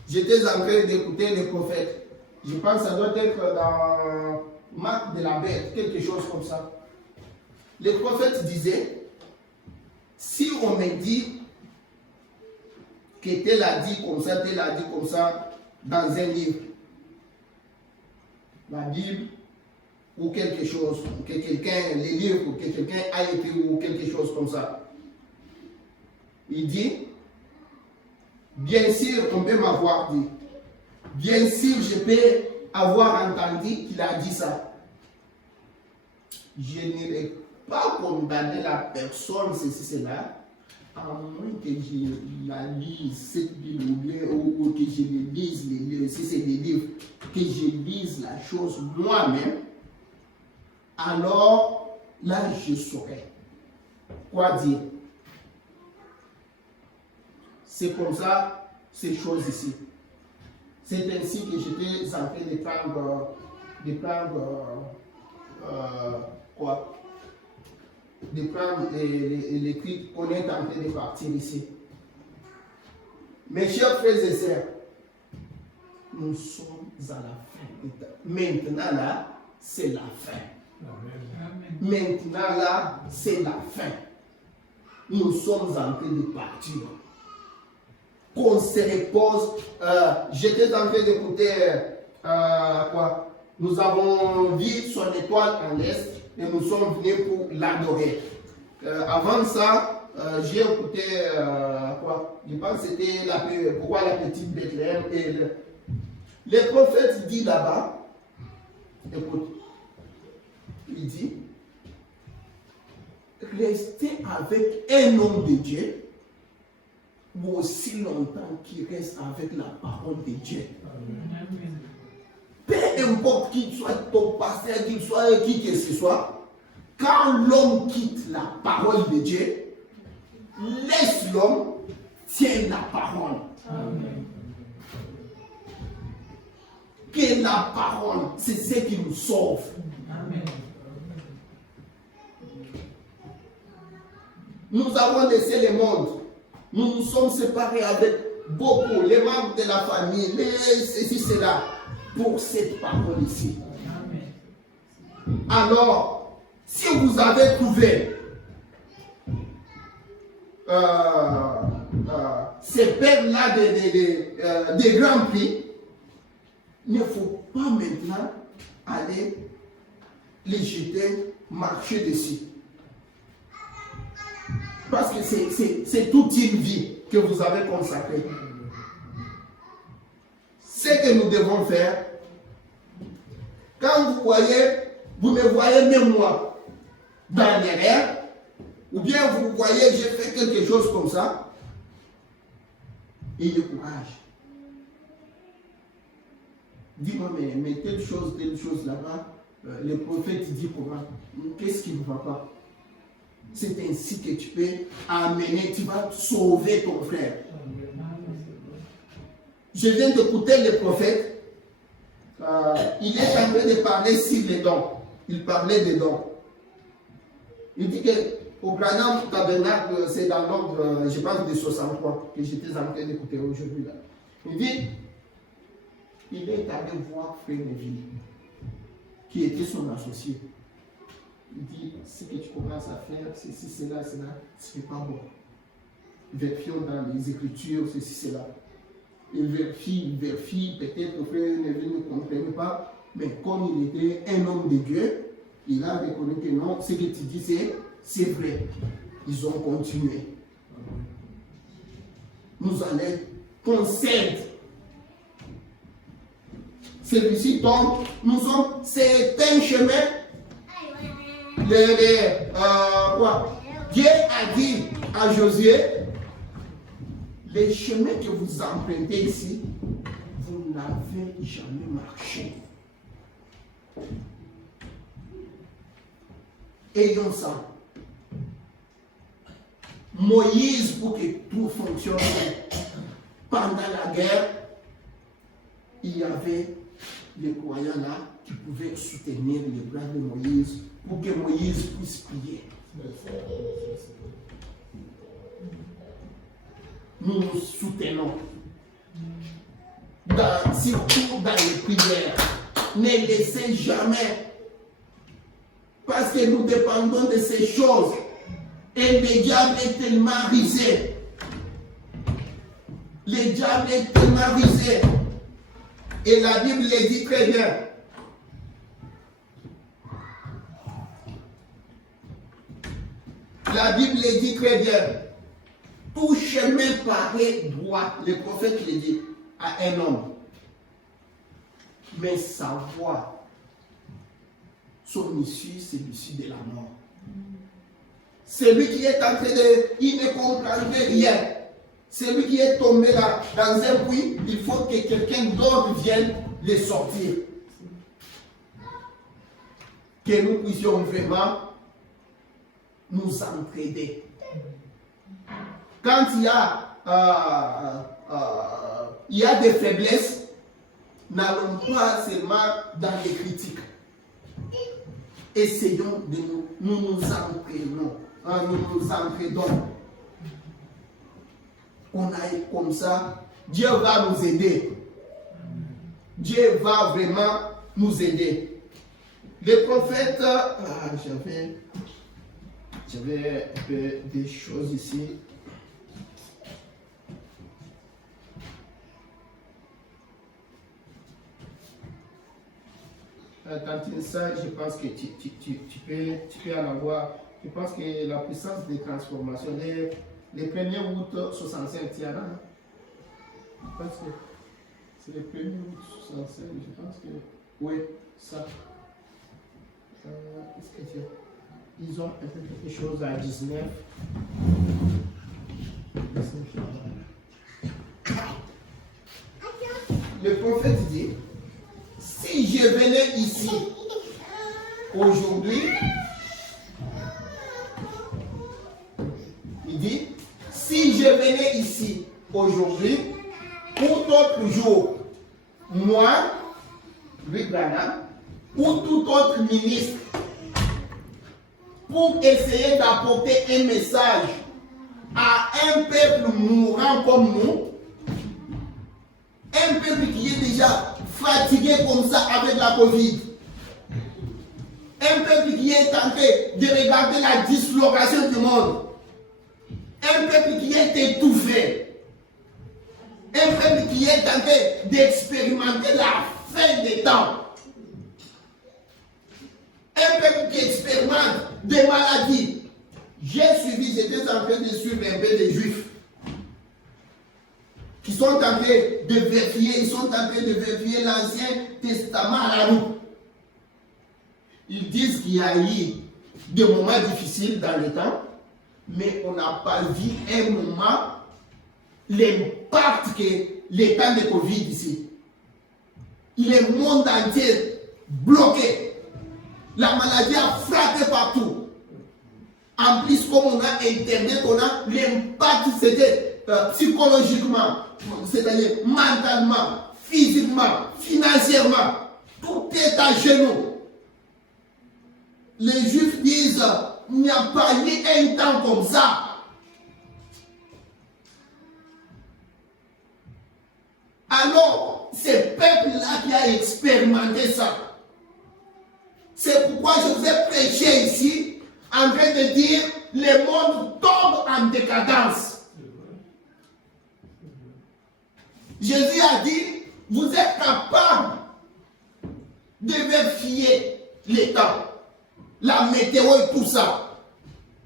j'étais en train d'écouter les prophètes. Je pense que ça doit être dans Marc de la Bête, quelque chose comme ça. Les prophètes disaient, si on me dit que tel a dit comme ça, tel a dit comme ça, dans un livre, la Bible, ou quelque chose, que quelqu'un, les livres, ou que quelqu'un a écrit, ou quelque chose comme ça. Il dit, bien sûr, on peut m'avoir dit, bien sûr, je peux avoir entendu qu'il a dit ça. Je n'irai pas condamner la personne, ceci, cela, à moins que je la lise, cette Bible, ou que je lise les livres, si c'est des livres, que je lise la chose moi-même, alors là, je saurais quoi dire. C'est comme ça, ces choses ici. C'est ainsi que j'étais en train de prendre l'écrit qu'on est en train de partir ici. Mes chers frères et sœurs, nous sommes à la fin. Maintenant là, c'est la fin. Maintenant là, c'est la fin. Nous sommes en train de partir. Qu'on se repose. J'étais en train d'écouter quoi? Nous avons vu son étoile en l'est et nous sommes venus pour l'adorer. Avant ça, j'ai écouté quoi? Je pense que c'était pourquoi la petite Bethléem. Et le prophète dit là-bas, écoute, il dit, restez avec un homme de Dieu aussi longtemps qu'il reste avec la parole de Dieu. Amen. Peu importe qu'il soit ton pasteur, qu'il soit qui que ce soit, quand l'homme quitte la parole de Dieu, laisse l'homme tienne la parole. Amen. Que la parole, c'est ce qui nous sauve. Amen. Nous avons laissé le monde. Nous nous sommes séparés avec beaucoup, les membres de la famille, ceci, cela, pour cette parole ici. Amen. Alors, si vous avez trouvé ces pères-là des grands prix, il ne faut pas maintenant aller les jeter, marcher dessus. Parce que c'est toute une vie que vous avez consacrée. Ce que nous devons faire, quand vous me voyez même moi, dans derrière, ou bien vous voyez, j'ai fait quelque chose comme ça, ayez courage. Dis-moi, mais telle chose là-bas, le prophète dit comment? Qu'est-ce qui ne va pas? C'est ainsi que tu peux amener, tu vas sauver ton frère. Je viens d'écouter le prophète. Il est en train de parler sur les dons. Il parlait des dons. Il dit qu'au Branham Tabernacle, c'est dans l'ordre, je pense, de 63, que j'étais en train d'écouter aujourd'hui. Là. Il dit, il est allé voir Frère Neville, qui était son associé. Il dit, ce que tu commences à faire, ceci, cela, ce n'est pas bon. Vérifions dans les Écritures, ceci, cela. Il vérifie, peut-être que Frère Neville ne comprenait pas, mais comme il était un homme de Dieu, il a reconnu que non, ce que tu dis, c'est vrai. Ils ont continué. Nous allons concède. Celui-ci tombe, c'est un chemin. Dieu a dit à Josué, les chemins que vous empruntez ici, vous n'avez jamais marché. Ayons ça. Moïse, pour que tout fonctionne pendant la guerre, il y avait les croyants là qui pouvaient soutenir les bras de Moïse pour que Moïse puisse prier. Nous nous soutenons. Surtout dans les prières. Ne laissez jamais. Parce que nous dépendons de ces choses. Et le diable est tellement rusé. Le diable est tellement rusé. Et la Bible le dit très bien. La Bible le dit très bien. Tout chemin paraît droit. Le prophète le dit à un homme. Mais sa voix, son issue, c'est l'issue de la mort. Celui qui est en train de... Il ne comprendrait rien. Celui qui est tombé là, dans un puits, il faut que quelqu'un d'autre vienne le sortir. Que nous puissions vraiment nous entraider. Quand il y a des faiblesses, n'allons pas seulement dans les critiques. Essayons de nous entraînons. Nous nous entraînons. On aille comme ça. Dieu va nous aider. Dieu va vraiment nous aider. Les prophètes, j'avais un peu des choses ici. Tantine, ça, je pense que tu peux en avoir. Je pense que la puissance des transformations, les 1er août 65, il y en a. Je pense que c'est le 1er août 65, je pense que oui, ça. Qu'est-ce que c'est? Ils ont un peu quelque chose à 19. Le prophète dit, si je venais ici aujourd'hui, il dit, si je venais ici aujourd'hui, pour d'autres jours, moi, lui Branham, ou tout autre ministre, pour essayer d'apporter un message à un peuple mourant comme nous, un peuple qui est déjà fatigué comme ça avec la Covid, un peuple qui est tenté de regarder la dislocation du monde, un peuple qui est étouffé, un peuple qui est tenté d'expérimenter la fin des temps, un peuple qui expérimente des maladies. J'étais en train de suivre un peu des Juifs qui sont en train de vérifier, l'Ancien Testament à la loupe. Ils disent qu'il y a eu des moments difficiles dans le temps, mais on n'a pas vu un moment l'impact que les temps de Covid ici. Le monde entier bloqué. La maladie a frappé partout. En plus, comme on a Internet, on a l'impact, c'était psychologiquement, c'est-à-dire mentalement, physiquement, financièrement. Tout est à genoux. Les Juifs disent, il n'y a pas eu un temps comme ça. Alors, c'est peuple-là qui a expérimenté ça. C'est pourquoi je vous ai prêché ici, en train de dire, le monde tombe en décadence. Jésus a dit, vous êtes capable de vérifier les temps, la météo et tout ça.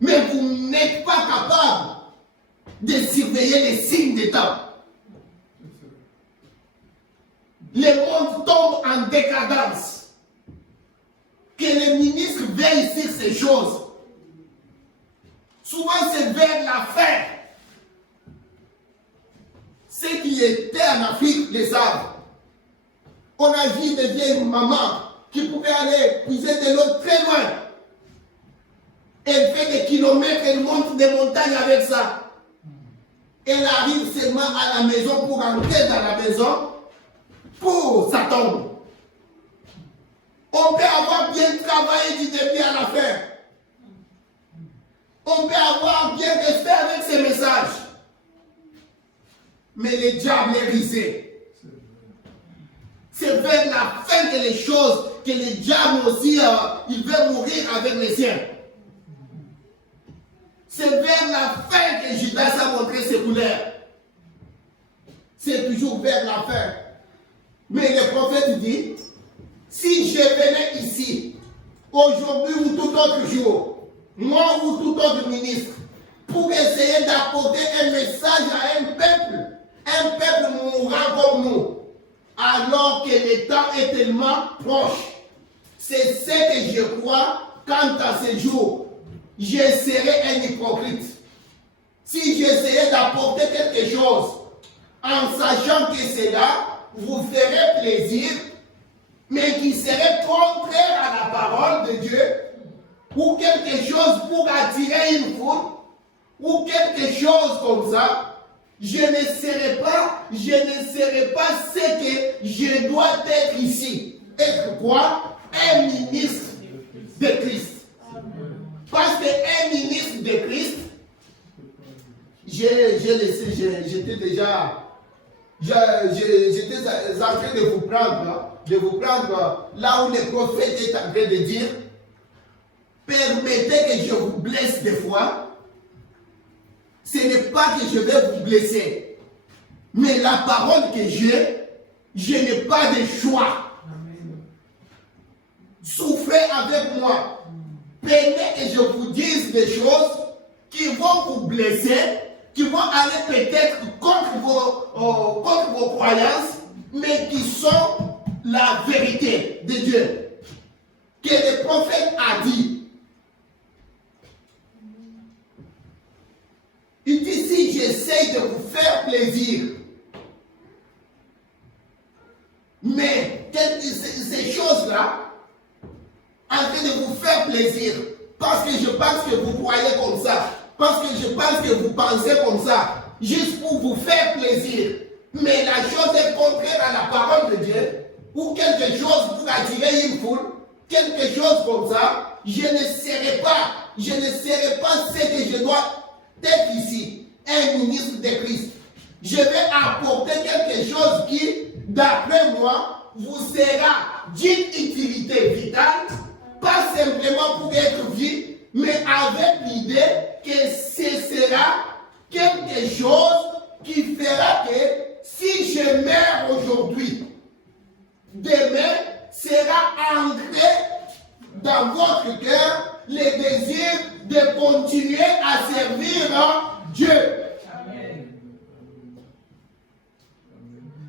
Mais vous n'êtes pas capable de surveiller les signes des temps. le monde tombe en décadence. Que les ministres veillent sur ces choses. Souvent, c'est vers la fin. Ceux qui étaient en Afrique le savent. On a vu des vieilles mamans qui pouvaient aller puiser de l'eau très loin. Elle fait des kilomètres, elle monte des montagnes avec ça. Elle arrive seulement à la maison pour entrer dans la maison pour sa tombe. On peut avoir bien travaillé du début à la fin. On peut avoir bien resté avec ces messages. Mais le diable est risé. C'est vers la fin que les choses, que le diable aussi, il veut mourir avec les siens. C'est vers la fin que Judas a montré ses couleurs. C'est toujours vers la fin. Mais le prophète dit, si je venais ici, aujourd'hui ou tout autre jour, moi ou tout autre ministre, pour essayer d'apporter un message à un peuple mourant comme nous, alors que le temps est tellement proche. C'est ce que je crois quant à ce jour. Je serai un hypocrite. Si j'essayais d'apporter quelque chose en sachant que cela vous ferait plaisir, mais qui serait contraire à la parole de Dieu, ou quelque chose pour attirer une foule, ou quelque chose comme ça, je ne serai pas ce que je dois être ici. Être quoi? Un ministre de Christ. Parce qu'un ministre de Christ, j'étais déjà, j'étais en train de vous prendre là où le prophète est en train de dire, permettez que je vous blesse des fois. Ce n'est pas que je vais vous blesser, mais la parole que j'ai, je n'ai pas de choix. Souffrez avec moi. Prenez et je vous dise des choses qui vont vous blesser, qui vont aller peut-être contre vos croyances, mais qui sont la vérité de Dieu. Que le prophète a dit. Il dit, si j'essaye de vous faire plaisir, mais ces choses-là, en train de vous faire plaisir, parce que je pense que vous croyez comme ça, parce que je pense que vous pensez comme ça, juste pour vous faire plaisir, mais la chose est contraire à la parole de Dieu, ou quelque chose pour attirer une foule, quelque chose comme ça, je ne serai pas ce que je dois être ici, un ministre de Christ. Je vais apporter quelque chose qui, d'après moi, vous sera d'une utilité vitale, pas simplement pour être vu, mais avec l'idée que ce sera quelque chose qui fera que si je meurs aujourd'hui, demain sera ancré dans votre cœur le désir de continuer à servir Dieu.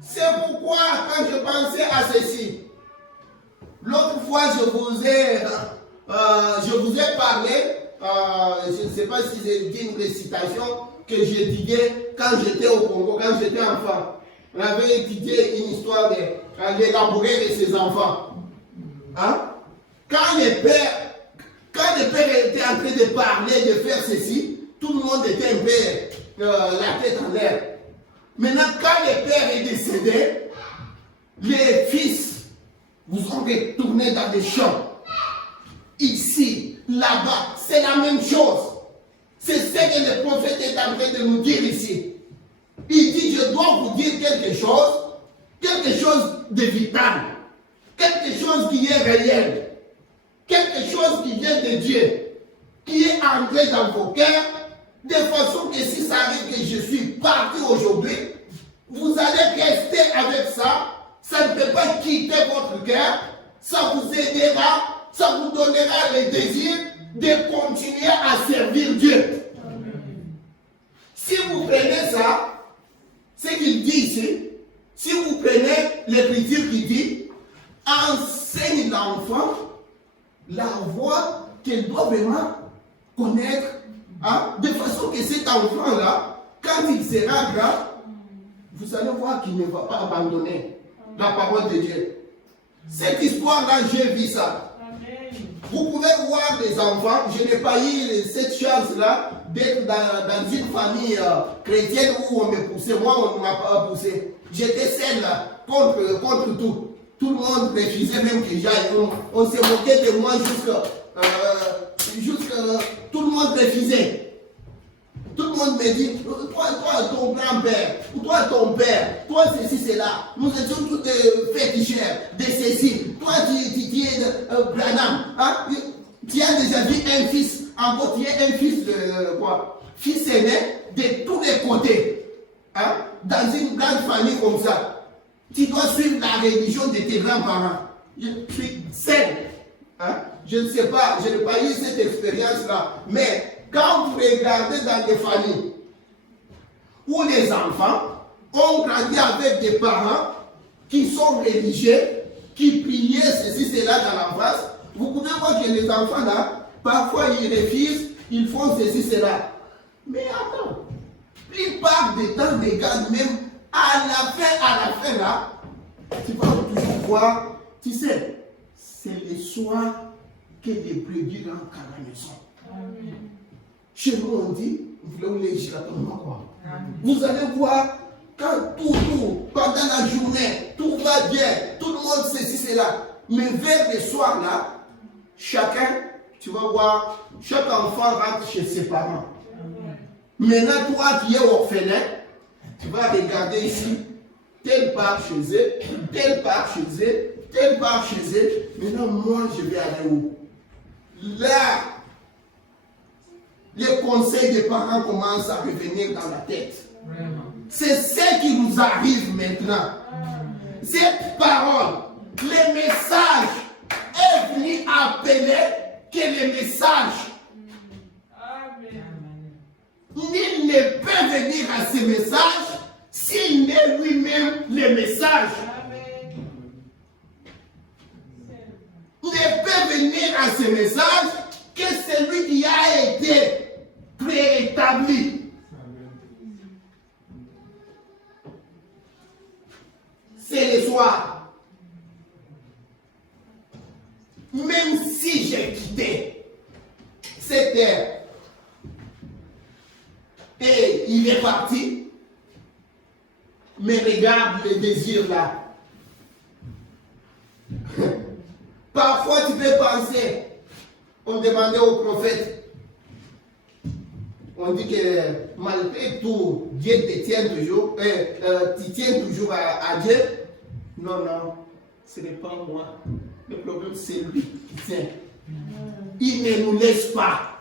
C'est pourquoi quand je pensais à ceci, l'autre fois je vous ai parlé, je ne sais pas si c'est une récitation que j'étudiais quand j'étais au Congo, quand j'étais enfant. On avait étudié une histoire de l'élabourer de ses enfants. Hein? Quand le père était en train de parler, de faire ceci, tout le monde était un peu la tête en l'air. Maintenant, quand le père est décédé, les fils vous ont retourné dans les champs. Ici, là-bas, c'est la même chose. C'est ce que le prophète est en train de nous dire ici. Il dit, je dois vous dire quelque chose de vital, quelque chose qui est réel, quelque chose qui vient de Dieu, qui est entré dans vos cœurs, de façon que si ça arrive que je suis parti aujourd'hui, vous allez rester avec ça, ça ne peut pas quitter votre cœur, ça vous aidera, ça vous donnera le désir de continuer à servir Dieu. Si vous prenez ça, ce qu'il dit ici, Si vous prenez l'écriture qui dit, enseigne l'enfant la voie qu'elle doit vraiment connaître, hein, de façon que cet enfant-là, quand il sera grand, vous allez voir qu'il ne va pas abandonner la parole de Dieu. Cette histoire-là, j'ai vu ça. Vous pouvez voir des enfants, je n'ai pas eu cette chance-là d'être dans une famille chrétienne où on me poussait. Moi, on ne m'a pas poussé. J'étais seul là, contre tout. Tout le monde refusait même que j'aille. On se moquait de moi jusqu'à tout le monde refusait. Tout le monde me dit, toi, ton grand-père, ou toi, ton père, toi, ceci, c'est là. Nous étions tous des féticheurs, des ceci. Toi, tu es Branham. Hein? Tu as déjà vu un fils. Encore, tu es un fils de quoi? Fils aîné de tous les côtés. Hein? Dans une grande famille comme ça. Tu dois suivre la religion de tes grands-parents. Je suis seul. Hein? Je ne sais pas, je n'ai pas eu cette expérience-là. Mais quand vous regardez dans des familles où les enfants ont grandi avec des parents qui sont religieux, qui priaient ceci, cela dans l'enfance, vous pouvez voir que les enfants là, parfois ils refusent, ils font ceci, cela. Mais attends, plupart des temps, regarde même à la fin là, tu vas toujours voir, tu sais, c'est le soir que les brebis rentrent à la maison. Amen. Chez nous, on dit, vous allez voir, quand tout, pendant la journée, tout va bien, tout le monde ceci, cela. Mais vers le soir, là, chacun, tu vas voir, chaque enfant rentre chez ses parents. Maintenant, toi qui es orphelin, tu vas regarder ici, tel part chez eux, tel part chez eux, tel part chez eux. Maintenant, moi, je vais aller où? Là, les conseils des parents commencent à revenir dans la tête. C'est ce qui nous arrive maintenant. Cette parole, le message est venu appeler que le message. Nul ne peut venir à ce message s'il n'est lui-même le message. Ne peut venir à ce message que celui qui a été préétabli. C'est le soir. Même si j'ai quitté cette terre et il est parti, mais regarde le désir là. Parfois tu peux penser, on demandait au prophète, on dit que malgré tout, Dieu te tient toujours, tu tiens toujours à Dieu. Non, non, ce n'est pas moi. Le problème, c'est lui qui tient. Il ne nous laisse pas.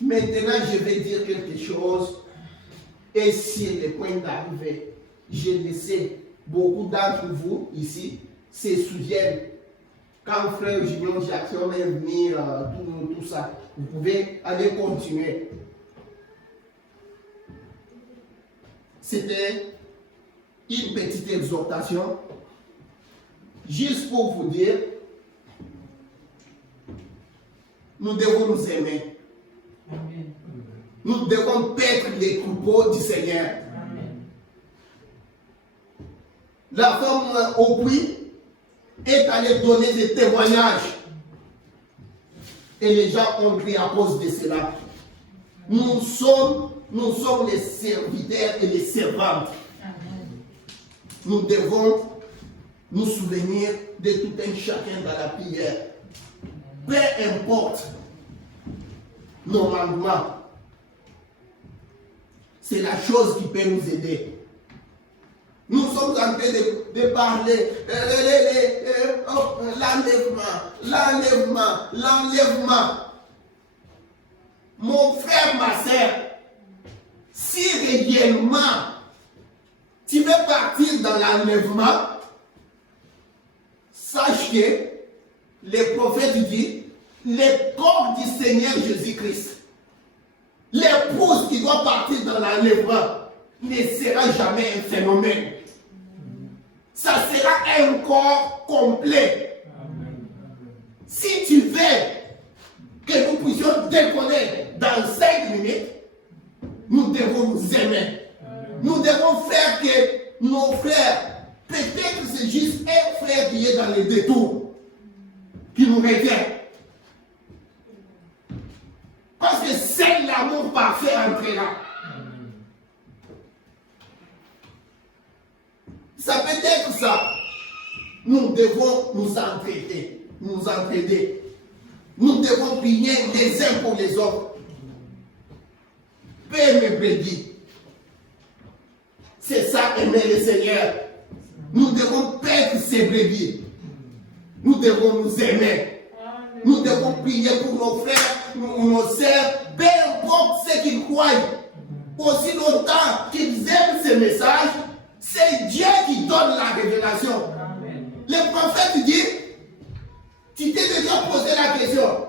Maintenant, je vais dire quelque chose. Et si le point d'arrivée, je le sais, beaucoup d'entre vous ici se souviennent quand frère Julien Jackson est venu, tout ça. Vous pouvez aller continuer. C'était une petite exhortation, juste pour vous dire, nous devons nous aimer. Amen. Nous devons paître les troupeaux du Seigneur. Amen. La femme au puits est allée donner des témoignages. Et les gens ont crié à cause de cela. Nous sommes les serviteurs et les servantes. Amen. Nous devons nous souvenir de tout un chacun dans la prière. Peu importe nos manquements. C'est la chose qui peut nous aider. Nous sommes en train de parler l'enlèvement. Mon frère, ma soeur, si réellement tu veux partir dans l'enlèvement, sache que le prophète dit, le corps du Seigneur Jésus-Christ, l'épouse qui doit partir dans l'enlèvement ne sera jamais un phénomène. Ça sera un corps complet. Si tu veux que nous puissions décoller dans 5 minutes, nous devons nous aimer. Nous devons faire que nos frères, peut-être c'est juste un frère qui est dans les détours, qui nous retient. Parce que seul l'amour parfait entrera. Ça peut être ça. Nous devons nous entraider. Nous devons prier les uns pour les autres. Père mes brebis. C'est ça aimer le Seigneur. Nous devons perdre ces brebis. Nous devons nous aimer. Nous devons prier pour nos frères, nos sœurs, peu importe ce qu'ils croient. Aussi longtemps qu'ils aiment ce message, c'est Dieu qui donne la révélation. Amen. Le prophète dit, tu t'es déjà posé la question.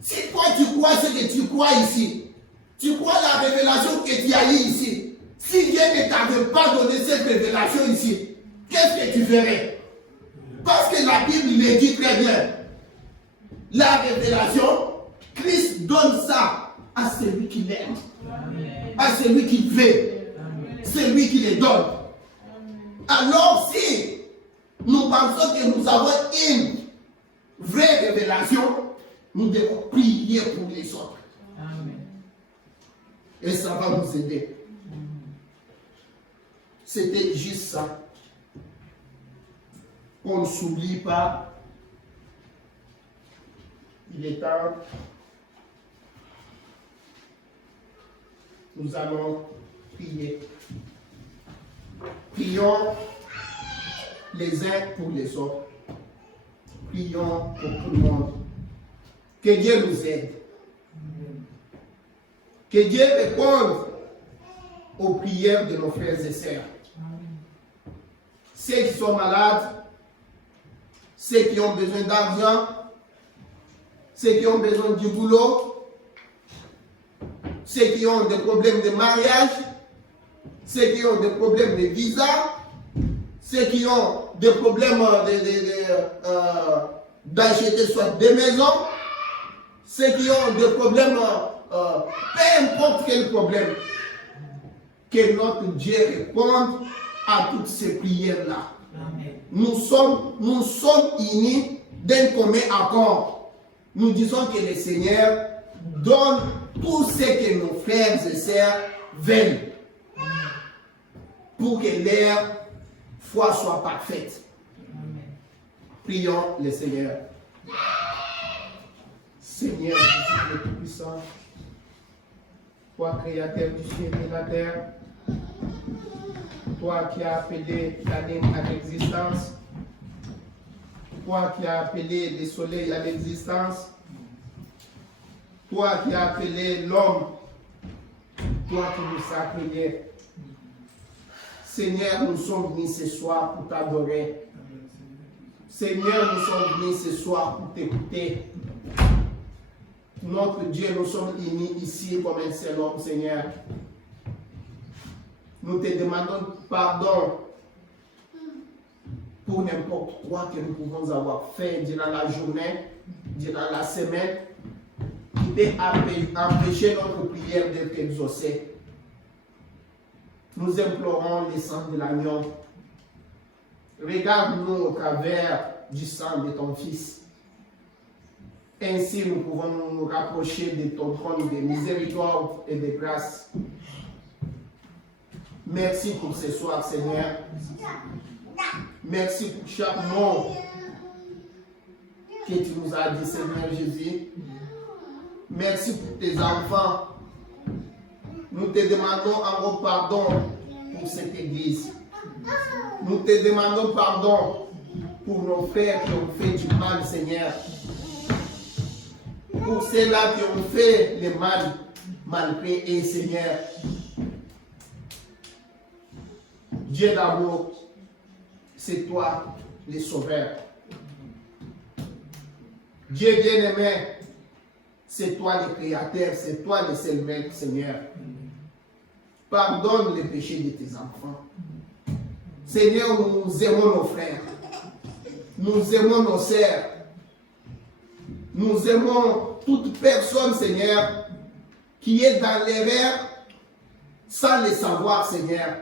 Si toi tu crois ce que tu crois ici, tu crois la révélation que tu as eue ici, si Dieu ne t'avait pas donné cette révélation ici, qu'est-ce que tu ferais? Parce que la Bible le dit très bien. La révélation, Christ donne ça à celui qui l'aime, à celui qui veut. C'est lui qui les donne. Alors si nous pensons que nous avons une vraie révélation, nous devons prier pour les autres. Et ça va nous aider. C'était juste ça. On ne s'oublie pas. Il est temps. Nous allons prier. Prions les uns pour les autres. Prions pour tout le monde. Que Dieu nous aide. Que Dieu réponde aux prières de nos frères et sœurs. Ceux qui sont malades, ceux qui ont besoin d'argent, ceux qui ont besoin du boulot, ceux qui ont des problèmes de mariage, ceux qui ont des problèmes de visa, ceux qui ont des problèmes d'acheter soit des maisons, ceux qui ont des problèmes, peu importe quel problème, que notre Dieu réponde à toutes ces prières-là. Nous sommes unis d'un commun accord. Nous disons que le Seigneur donne tout ce que nos frères et sœurs veulent pour que leur foi soit parfaite. Prions le Seigneur. Seigneur, Jésus le Tout-Puissant, toi créateur du ciel et de la terre, toi qui as appelé la ligne à l'existence, toi qui as appelé le soleil à l'existence, toi qui as appelé l'homme, toi qui nous as créés. Seigneur, nous sommes venus ce soir pour t'adorer. Seigneur, nous sommes venus ce soir pour t'écouter. Notre Dieu, nous sommes unis ici comme un seul homme, Seigneur. Nous te demandons pardon pour n'importe quoi que nous pouvons avoir fait durant la journée, durant la semaine, qui peut empêcher notre prière d'être exaucée. Nous implorons le sang de l'agneau. Regarde-nous au travers du sang de ton Fils. Ainsi, nous pouvons nous rapprocher de ton trône de miséricorde et de grâce. Merci pour ce soir, Seigneur. Merci pour chaque mot que tu nous as dit, Seigneur Jésus. Merci pour tes enfants. Nous te demandons encore pardon pour cette église. Nous te demandons pardon pour nos frères qui ont fait du mal, Seigneur. Pour ceux-là qui ont fait le mal, malgré eux, Seigneur. Dieu d'amour, c'est toi le Sauveur. Dieu bien-aimé, C'est toi le Créateur, c'est toi le seul Maître, Seigneur. Pardonne les péchés de tes enfants. Seigneur, nous aimons nos frères. Nous aimons nos sœurs. Nous aimons toute personne, Seigneur, qui est dans l'erreur sans le savoir, Seigneur.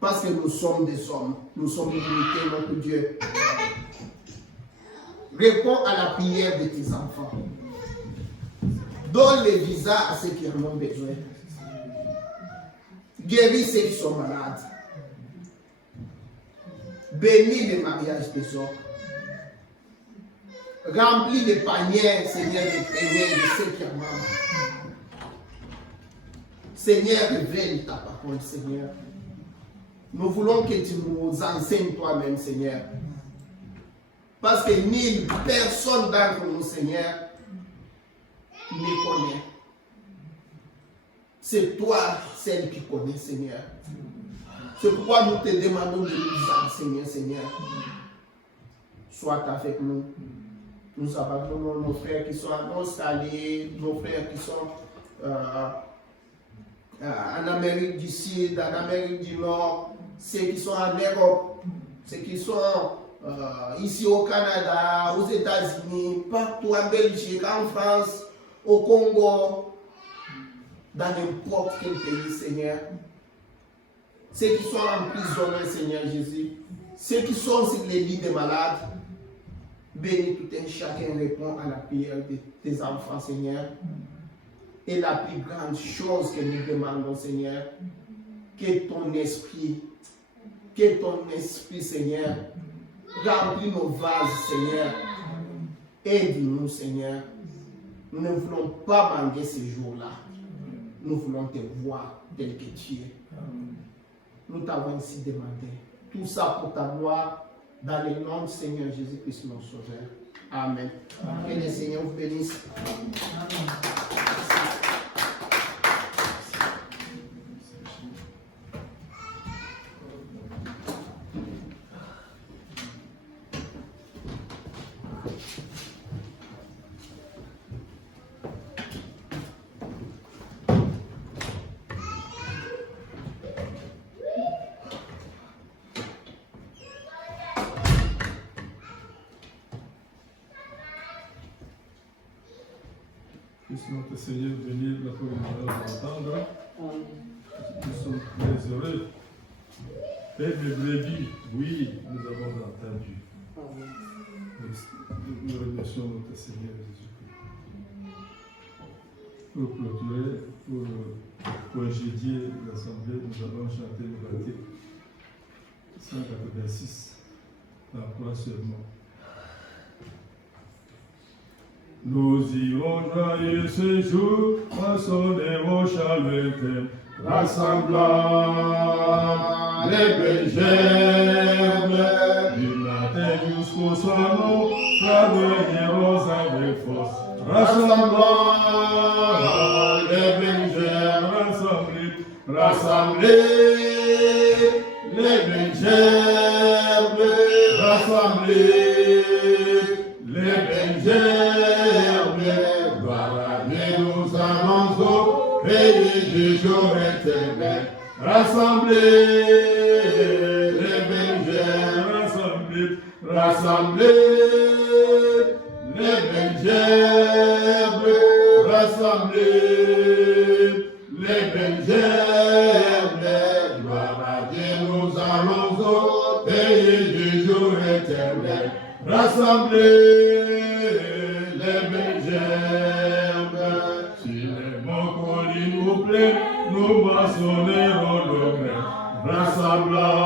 Parce que nous sommes des hommes. Nous sommes limités, notre Dieu. Réponds à la prière de tes enfants. Donne les visas à ceux qui en ont besoin. Guéris ceux qui sont malades. Bénis les mariages des hommes. Remplis les paniers, Seigneur, de prières de ceux qui en ont. Seigneur, révèle ta parole, Seigneur. Nous voulons que tu nous enseignes toi-même, Seigneur. Parce que ni personne d'entre nous, Seigneur, ne connaît. C'est toi, celle qui connaît, Seigneur. C'est pourquoi nous te demandons de nous enseigner, Seigneur. Sois avec nous. Nous abandonnons nos frères qui sont en Australie, nos frères qui sont en Amérique du Sud, en Amérique du Nord, ceux qui sont en Europe, ceux qui sont ici au Canada, aux États-Unis, partout en Belgique, en France, au Congo, dans n'importe quel pays, Seigneur. Ceux qui sont emprisonnés, Seigneur Jésus, ceux qui sont sur les lits des malades, bénis tout un chacun, répond à la prière de tes enfants, Seigneur. Et la plus grande chose que nous demandons, Seigneur, que ton esprit, Seigneur, remplis nos vases, Seigneur. Aide-nous, Seigneur. Nous ne voulons pas manquer ces jours-là. Nous voulons te voir tel que tu es. Nous t'avons ainsi demandé. Tout ça pour ta gloire, dans le nom du Seigneur Jésus-Christ, notre Sauveur. Amen. Que le Seigneur vous bénisse. Amen. Puisse notre Seigneur venir la première d'entendre. Nous sommes très heureux. Père de brebis, oui, nous avons entendu. Nous remercions notre Seigneur Jésus-Christ. Pour clôturer, pour congédier l'Assemblée, nous allons chanter le cantique 186, la croix seulement. Nous irons joyeux ce jour, façonner vos chalettes, rassemblant les belles gerbes. Du matin jusqu'au soir, nous travaillerons avec force, rassemblant les belles gerbes, rassembler les belles gerbes, rassembler les belles gerbes. Nous allons au pays du jour éternel, rassembler les belles gerbes, rassembler les belles gerbes, rassembler les belles gerbes. Gloire à Dieu, nous allons au pays du jour éternel, rassembler les belles gerbes. Si les mots collines nous plaît, nous basonnerons nos mains, rassemblant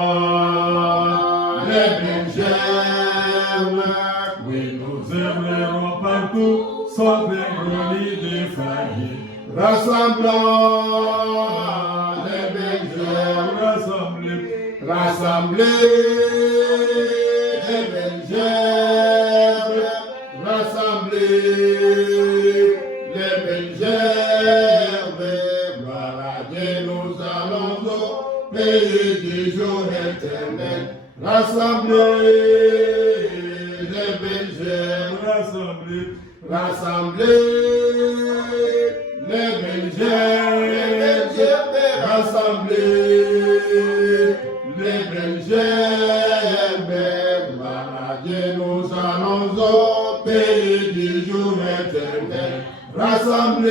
les belles gerbes. Oui, nous aimerons partout, sans dégrenier des faillis, rassemblant les belles gerbes, rassembler les belles gerbes, rassembler les belles gerbes. Gloire à Dieu, nous allons au pays du jour éternel, rassembler les belles gerbes, rassembler bergers rassemblés, les bergers, gloire à Dieu, nous allons au pays du jour éternel, rassemblés,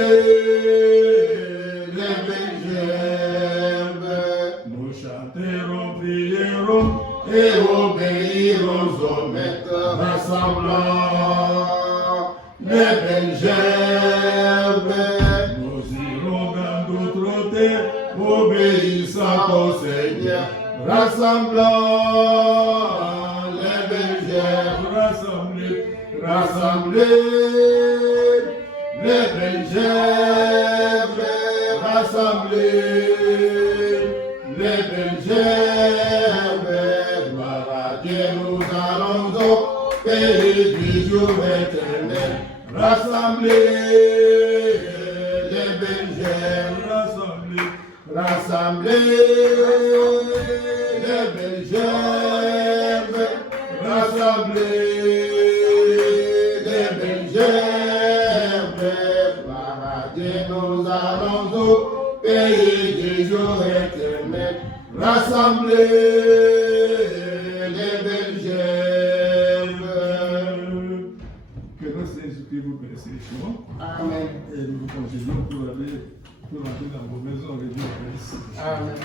les bergers, nous chanterons, prierons et obéirons au maître rassemblant, les bergers, nous irons dans d'autres terres, obéissant au Seigneur, rassemblant les bergers, rassemblés, les bergers, rassemblés, les bergers, gloire à Dieu, nous allons au pays du jour éternel, rassemblés, les bergers, rassemblés, les bergers, rassemblés, les bergers, gloire à Dieu, nous allons au pays du jour éternel, rassemblés, les bergers. Que notre Seigneur Jésus-Christ vous bénisse. Amen. Et nous vous conseillons pour aller pour entrer dans vos maisons. Amen.